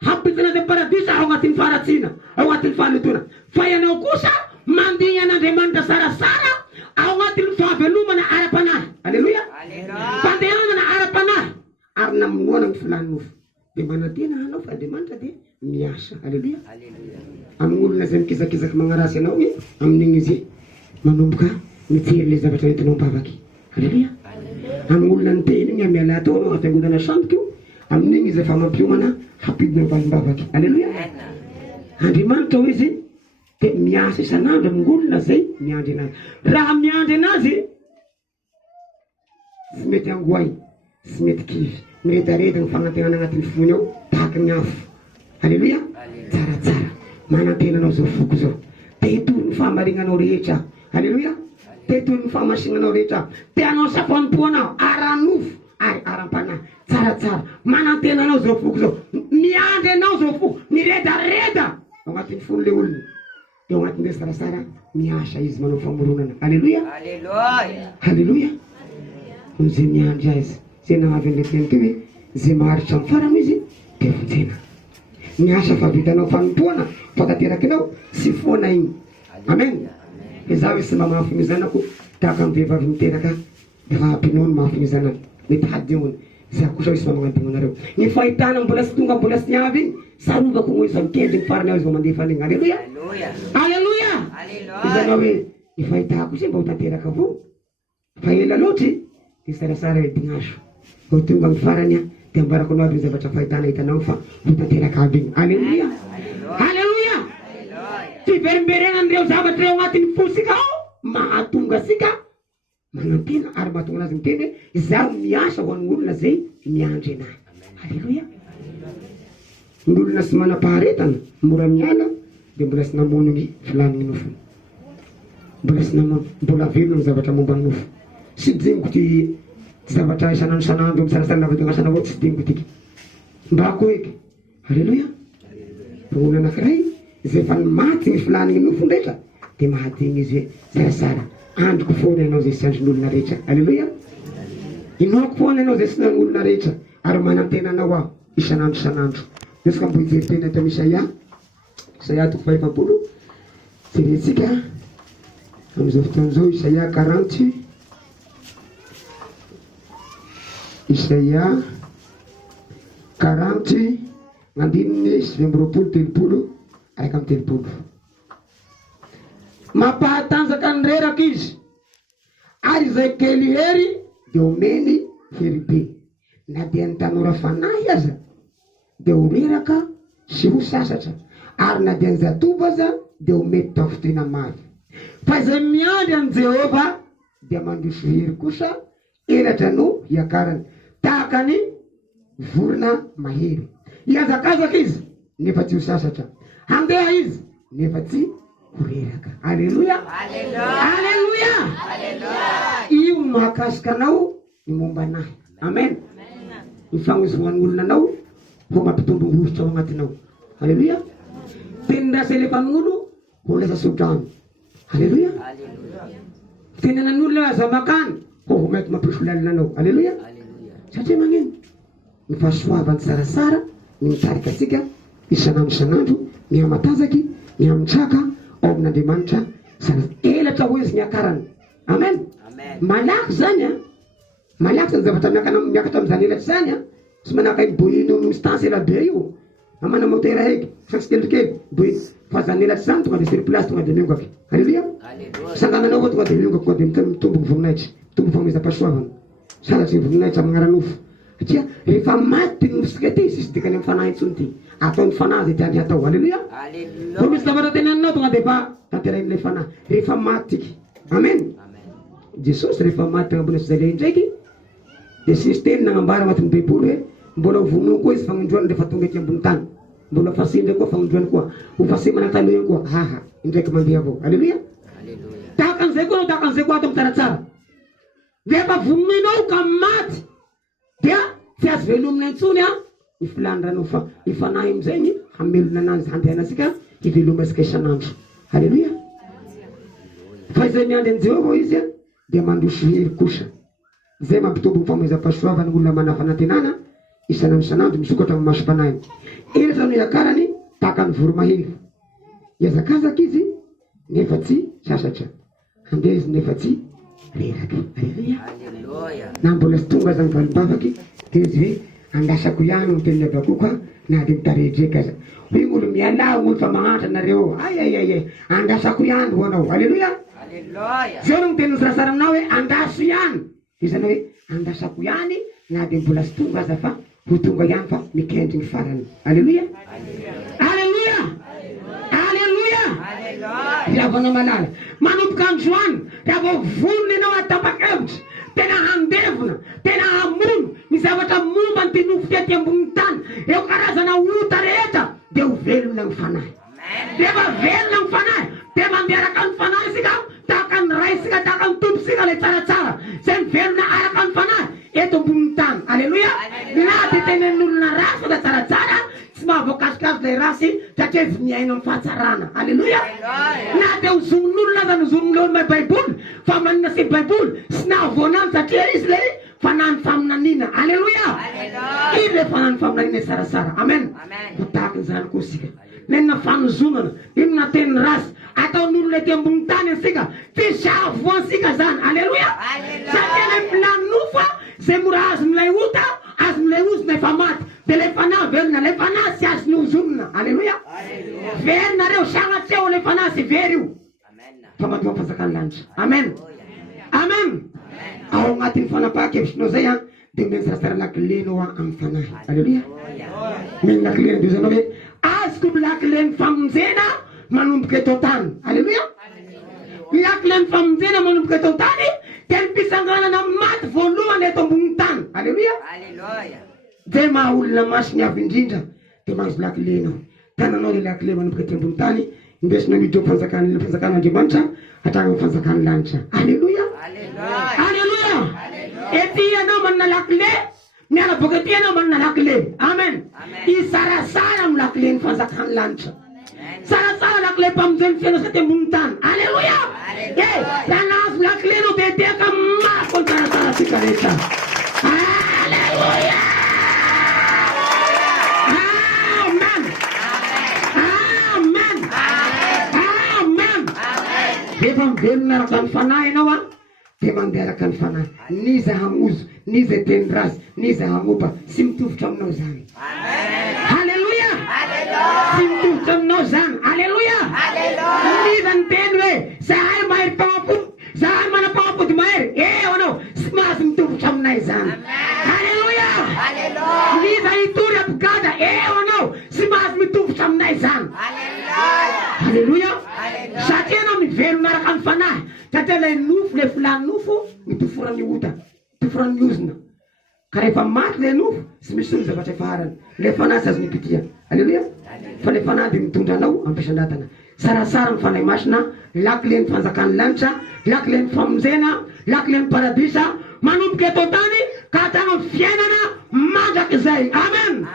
hampidina ny paradisa ao agnatin'ny faharatsiana, ao agnatin'ny fahalotona. Fa ianao kosa mandeha an'Andriamanitra sarasara ao agnatin'ny fahavelomana ara-panahy. Halleluja. Fandehanana ara-panahy ary namonoana ny filany mofo dia manantena anao fa Andriamanitra dia miasa. Halleluja. Amin'ny olona izay mikizakizaky magnarasy anao amin'igny izy manomboka mijery le zavatra entinao mibavaky. Halleluja. Amin'ny olona ny teny igny miala atao anao afiangodana samboka io amin'igny izy efa mampiomana hampidina valim-bavaky. Halleluja. Andriamanitra ho izy dia miasa isan'andro amin'ny olona zay miandry anazy. Raha miandry anazy sy mety angoay sy mety kivy miredareda ny fagnantenana agnatin'ny fony ao tahaky ny afo. Halleluja. Tsaratsara manantenanao zao foko zao tehitory ny fahamarinanao rehetra. Halleluja. Tehitory ny fahamasinanao rehetra teanao safanim-poanao aranofo ary aram-panahy tsaratsara manantenanao zao foko zao miandry anao zao foko miredareda ao agnatin'ny fony le olona dia ao agnatin'le sarasara miasa izy manao famoronana. Halleluja. Halleluja. Zay miandry azy zay nahavy'le teny teo hoe zay maharitra amin'ny farany izy dia vonjena, ny asa fa vitanao fanompoana fa taterakinao sy foana igny. Amen. Izaho sy mamafy ny zanako tahaka amin'ny vehivavy miteraka efa ampinao ny mafy ny zanany mety hadiony za kosa isy magnadino anareo ny fahitana mbola sy tonga mbola sy avy igny sarovako mo izy mikendry ny farany aho izy mandefa an'igny. Alleluia, alleluia. Izanao hoe ny fahitako sy mba ho tanteraka avao fa ela loatry dia sarasara edinaso ho tonga ny farany dia ambarako anao aby ny zavatra fahitana hitanao fa ho tanteraka aby igny. Alleluia, alleluia. Fiberimberenan'ireo zavatra eo agnatin'ny fosika ao mahatonga sika manantena ary mahatonga anazy miteny hoe izaho miasa ho an'ny olona zay miandry anahy. Alleluia. Ny olona sy manam-paharetana mora miala dia mbola sy namonony filaniny nofony, mbola sy namono, mbola velona ny zavatra momba ny nofo. Sy diniko ty zavatra isanandro isanandro misarasara navatongasana avao tsy diniko tiky mbako eky. Alleluia. Olona anankiray izay efa maty ny filaniny nofo ndraiky dia mahadigny izy hoe sarasara androko foana ianao zay sy andron'olona rehetra. Alleluia. Inaoko foana ianao zay sy nan'olona rehetra ary manantena anao aho isanandro isanandro. Desika mbo hijeritena eto Isaia 5:7 jerentsika amin'izao fotoan'izao. Isaia 40, Isaia 40 ngandininy 9:30 araka amin'ny 30. Mampahatanjaka ny reraka izy ary izay kely hery dia omeny hery be, na dia ny tanora fanahy aza dia ho reraka sy ho sasatra, ary na dia ny zatovo aza dia ho mety tao fitena mavy. Fa izay miandry an' Jehova dia mandroso hery kosa elatra no hiakarany tahaka ny vorona mahery. Hiazakazaka izy nefa tsy ho sasatra, handeha izy nefa tsy ho reraka. Alleluia, alleluia. Io mahakasika anao ny momba anahy. Amen. Ny fagnozoan'olona anao ho mampitombo hositra ao agnatinao. Alleluia. Tenindrasa elefan'olo ho lasa sodrano. Alleluia. Tenenan'olona aza makany ho mety mampiso lalinanao. Alleluia. Satria magnino ny fahasoavany sarasara ny mitarika atsika isanandro isanandro, ny amatazaky, ny amintraka ao amin'Andriamanitra elatra ho izy niakarany. Amen. Malaky zany a, malaky zany zavatra miakatra amin'izany elatra zany a, sy manaka iny boino misy ela be io amana motera heky saksikelykelykely boino fa zany elatra zany tonga dia sur place tonga dia miongako. Alleluia. Sangananao koa tonga dia miongako koa dia mitombo voninahitra, mitombo fanomezam-pahasoavana saratry ny voninahitra amin'ny aran'ofo. Satria rehefa maty ny nofosika ty sisy dikany amin'ny fanahy intsony ty, ataony fanahy zay tiany hatao. Alleluia. Ko misy zavatra tenenanao tonga dia efa tanterahin'ilay fanahy rehefa maty tiky. Amen. Jesosy rehefa maty ambony zale indraiky dia sisy teny nagnambara agnatin'ny Baiboly hoe mbola vonoa koa izy fagnondroany rehefa tonga ety ambony tany, mbola fasindra koa fagnondroany koa ho fasemana taloha igny koa haha indraiky mandeha avao. Alleluia. Tahaka an'izay koa tahaka an'izay koa ato mitsaratsara. Rehefa vonoinao ka maty dia tsy azo velomina intsony a ny filandrano fa ny fanahy amizay ny hamelona anazy handehanasika hivelomasika isanandro. Alleluia. Fa izay miandry an' Jehova izy a dia mandroso hery kosa, zay mampitombo fanomezam-pahasoavany olona mana fanantenana isanandro isanandro misokatra amin'ny masom-panahy. Elatra no iakarany tahaka ny voro mahery. Hiazakazaka izy nefa tsy sasatra, handeha izy nefa tsy reraka. Alleluia. Na mbola sy tonga aza mivalibavaky dia izy hoe andasako ihany miteny abakoka na dia mitaredreka aza hoe olo miala olo fa mahantra nareo ay andasako ihany ho anao. Alleluia. Zao no miteny sarasara aminao hoe andaso ihany, izany hoe andasako ihany na dia mbola sy tonga aza fa ho tonga ihany fa mikendry ny farany. Alleluia, alleluia, alleluia. Firavana malala manomboka androany rehefa vonona ianao atapakevitra tena handevona tena hamono ny zavatra momba ny tenofo tety ambony tany eo karazana ota rehetra dia ho velona ny fanahy. Rehefa velona ny fanahy dia mandearaka ny fanahy sika tahaka ny raisika tahaka ny tomposika le tsaratsara zay mivelona araka ny fanahy eto ambony tany. Alleluia. Na dia tenen'olona rasy da tsaratsara tsy mahavoakasokaso ilay rasy satria izy miaina amin'ny fahatsarana. Alleluia. Na dia hozon'olona aza ny hozon'olona Baiboly fa manina sy Baiboly sy nahavoanany satria izy lay fanany faminanina. Aleluia. Ile fanany faminanina sarasara. Amen. Kutaka zany koa sika. Nenna fanozonana, inona teny rasy ataon'olo le ambony tany sika. Fisavoan-sika zany. Aleluia. Satria le milanofa zay mora azon'ilay ota, azon'ilay ozona efa maty. De le fana velona, le fana sy azony ozonina. Aleluia. Verina reo sanatreo le fana sy very io. Fa madio fanjakany lanitra. Amen. Amen. Ao agnatin'ny fanapahan-kevitrino zay dia mena sarasara lakilenao amin'ny fanahy. Aleluia. Mena lakilena dio zanao hoe azoko lakileny famonjena manomboka eto tany. Aleluia. Lakileny famonjena manomboka eto tany dia ny mpisanganana maty voalohany eto ambony tany. Aleluia. Dia maha olona masiny avy indrindra dia mahazo lakilenao. Tananao le lakile manomboka ety ambony tany indesinao midoko fanjakan'Andriamanitra hatrany fanjakany lanitra. Aleluia. Aleluia. Ety ianao manana lakile, miala boka ety ianao manana lakile. Amen. Isarasara amin'ny lakile ny fanjakany lanitra. Sarasara lakile mpamonjeny fiainao sady ambony tany. Aleluia. Raha nahazo lakile no dia teka mafy ny sarasara sika rehetra. Aleluia. Efa mivelona araka ny fanahy ianao dia mandeha araka ny fanahy. Niza hamozo, niza teny rasy, niza hamopa, sy mitovitra aminao zany. Aleluia. Sy mitovitra aminao zany. Aleluia. Niza ny teny hoe zahay mahery mpagnapody, zahay manam-pagnapody mahery. Eo anao sy mahazo mitovitra aminay zany. Aleluia. Niza hitory abokada, eo anao sy mahazo mitovitra aminay zany. Aleluia. Satria anao mivelona araka ny fanahy. Satria ilay nofo, le filany nofo mitoforany ota, mitoforany ozona. Ka rehefa maty le nofo sy misy olo zavatra efa harany. Le fanahy sy azo mipitia. Aleluia. Fa le fanahy dia mitondra anao ampisan-datana. Sarasara ny fanahy masina, lakileny fanjakany lanitra, lakileny famonjena, lakileny paradisa, manomboka eto tany ka hatrany fiainana mandrakizay. Amen.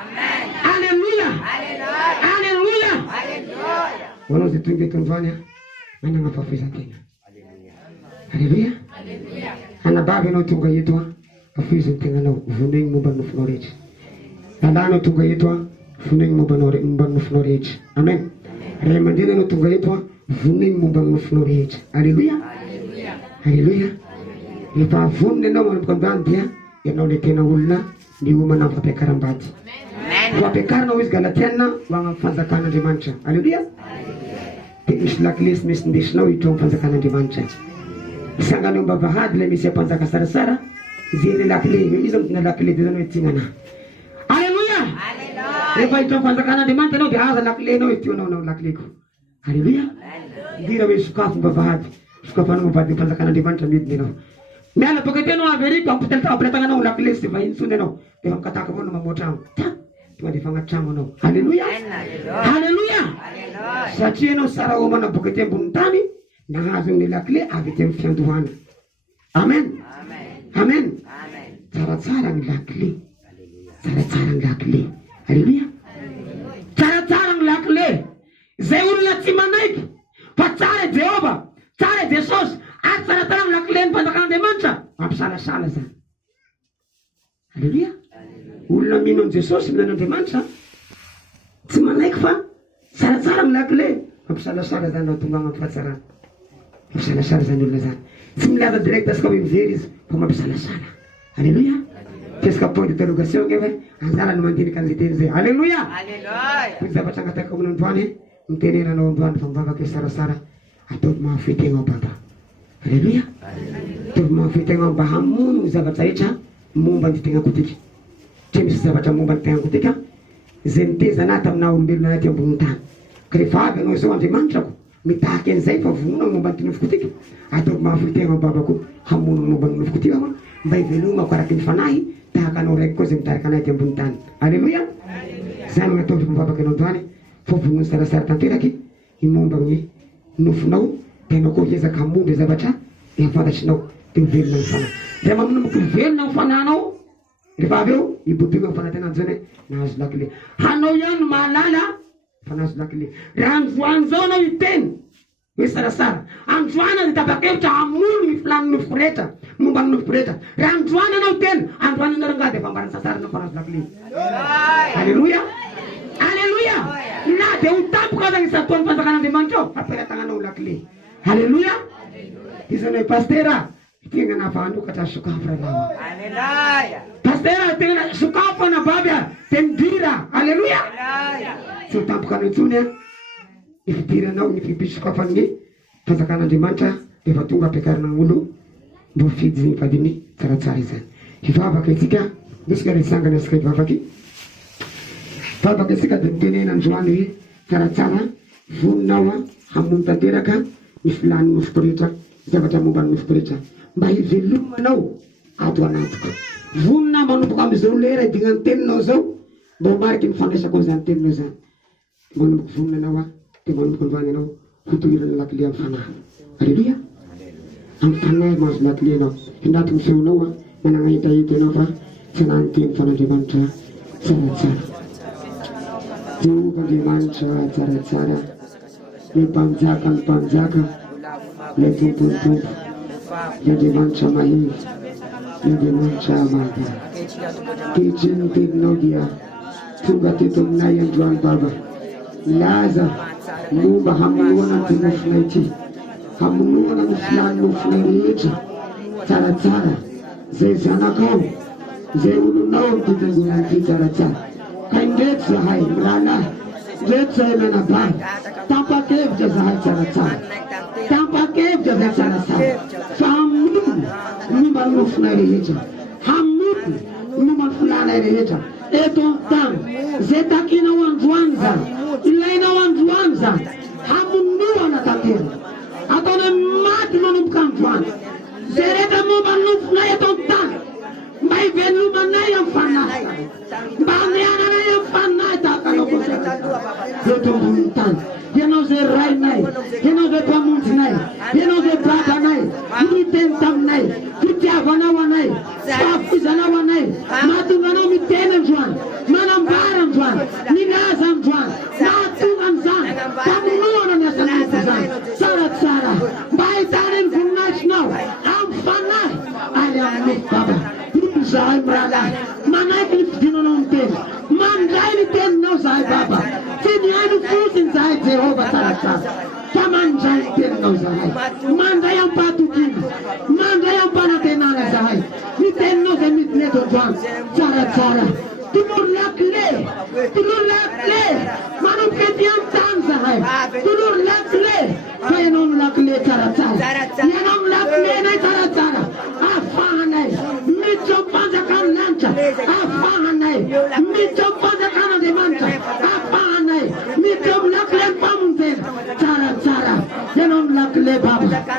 Aleluia. Aleluia. Hoanao zay tonga eto androany manana fahafoizan-tena. Aleluia. Anabavy anao tonga eto afoizan'ny tegnanao, vonegny momba ny nofonao rehetra. Lalanao tonga eto vonegny momba ny nofonao rehetra. Amen. Ray aman-dreny anao tonga eto vonegny momba ny nofonao rehetra. Aleluia. Aleluia. Rehefa avoniny ianao manomboka androany dia ianao le tena olona ny homana amin'ny fampiakaram-bady. Fampiakaranao izy Galatiana ho agny amin'ny fanjakan'Andriamanitra. Aleluia. Dia misy lakile sy misy indesinao hiditra amin'ny fanjakan'Andriamanitra. Isanganao mbavahady le misy ampanjaka sarasara zay le lakile izy mitondra lakile dia zanao etsingana. Aleluia. Rehefa hiditra amin'ny fanjakan'Andriamanitra anao dia aza lakilenao izy tionao nao lakileko. Aleluia. Dira hoe sokafo mbavahady, sokafanao mivady ny fanjakan'Andriamanitra midiny ianao. Miala boka ety anao averiko ampilatagnanao lakile sy vahiny tsony anao dia mikataka avao no mamoatrano. Tonga dia fagnatrano anao. Aleluia. Aleluia. Satria anao sara homana boka ety ambony tany nahazo ny lakile avy ety amin'ny fiandohana. Amen. Amen. Tsaratsara ny lakile. Tsaratsara ny lakile. Aleluia. Tsaratsara ny lakile. Zay olona tsy manaiky fa tsara Jehova, tsara Jesosy, ary tsaratsara ny lakile ny fanjakan'Andriamanitra mampisalasala zany. Aleluia. Olona mino an' Jesosy mino an'Andriamanitra tsy manaiky fa tsaratsara ny lakile mampisalasala zany raha tonga amin'ny fahatsarana. Mampisalasala zany olona zany. Tsy milaza direct asika hoe mivery izy fa mampisalasala. Aleluia. Tesaka point d'interrogation nge hoe anjara no mandinika an'izay teny zay. Aleluia. Ny zavatra angataka amin'ny androany mitenenanao androany fa mivavaka hoe sarasara ataovy mahafoy tegna baba. Aleluia. Ataovy mahafoy tegna mba hamono ny zavatra rehetra momba ny tegna kotiky. Tsy misy zavatra momba ny tegna kotika zay miteza anahy tamina olombelona anaty ambony tany. Ka rehefa avy anao zao Andriamanitra mitahaky an'izay fa vonona momba ny nofoko tiky ataovy mahafoy tegna babako hamono momba ny nofoko tiky mba hivelomako araky ny fanahy tahaka anao raiky koa zay mitarika anaty ambony tany. Aleluia. Zany no ataovy mivavaka anao androany fa vonony sarasara tanteraky momba ny nofonao dia anao koa hiezaka hamondy zavatra hifantatrinao dia mivelona ny fanahy. Raha manomboka mivelona ny fanahinao rehefa avy eo ibobimy ny fanatenana zany hoe nahazo lakile. Hanao ihany mahalala fa nahazo lakile. Raha androany zao anao hiteny Sarasara. Androana nitabakevitra hamono ny filany nofo rehetra, momba ny nofo rehetra. Raha androana anao tena, androana na rangady efa ambarany sasara na farazy lakile. Haleluya. Haleluya. Na dia ho tampoka aza ny satoan'ny fanjakan'Andriamanitra ao, ampelatagnanao lakile. Haleluya. Izany hoe pastera, tegna navanokatra sokafra lawa. Haleluya. Pastera tegna sokafra na babya, tendira. Haleluya. So tampoka nitsony ifidiranao ny fibisokafan'ny fanjakan'Andriamanitra efa tonga ampiakarina olo mbo fidy zany vadiny tsaratsara izany. Hivavaka isika, isika resangana isika hivavaky. Vavaka isika dia mitenena androany hoe tsaratsara voninao hamono tanteraka ny filany nofoko rehetra, zavatra momba ny nofoko rehetra. Mba hivelomanao ato anatiko. Vonina manomboka am'izao lera idignany teninao zao, mbo mariky ny fandraisako zany teninao zany. Manomboka voninanao dia manomboka ny vaninanao hotohirana lakile amin'ny fanahy. Haleluya. Amin'ny fanahy mahazo lakile anao. Hindaty ny feonao manana etaeta ianao fa tsy ananteny fan'Andriamanitra tsaratsara. Jehova Andriamanitra tsaratsara, ny mpanjaka ny mpanjaka, ny tompony tompo, ny Andriamanitra mahery, ny Andriamanitra mahita. Kehitriny ny teninao dia tonga teto aminay androany Baba. Laza momba hamonoana ty nofonay ty, hamonoana ny filany nofonay rehetra tsaratsara, zay zanakao, zay olonao ny titangolany ty tsaratsara. Ka indreto zahay mirana, indreto zahay menabary, tampakevitra zahay tsaratsara, tampakevitra zahay tsaratsara, fa hamono momba ny nofonay rehetra, hamono momba ny filanay rehetra. Eto amin'ny tany, zay takinao androany zany, ilainao androany zany, hamonoana tantera. Ataonay maty manomboka androany. Zay rehetra momba ny nofonay eto amin'ny tany, mba hivelomanay amin'ny fanahy, mba hameananay amin'ny fanahy tahaka anao koa zany. Eto ambony tany, ianao zay rainay, ianao zay mpamonjinay, ianao zay babanay, miteny taminay, fitiavanao anay, fahafizanao anay, mahatonganao miteny androany, manambara androany, milaza androany, mahatonga an'izany, pamonoana ny asan'nofo zany, tsaratsara, mba ahitana ny voninahitrinao amin'ny fanahy ary amin'ny nofo Baba. Ino zahay mirahalahy, manaiky ny fidinanao ny teny, mandray ny teninao zahay Baba, tsy nihaino fotsiny zahay Jehova tsaratsara, fa mandray ny teninao zahay, mandray ampahatokiana, mandray ampanantenana zahay, ny teninao zay midiny eto androany tsaratsara. Tulur lakle,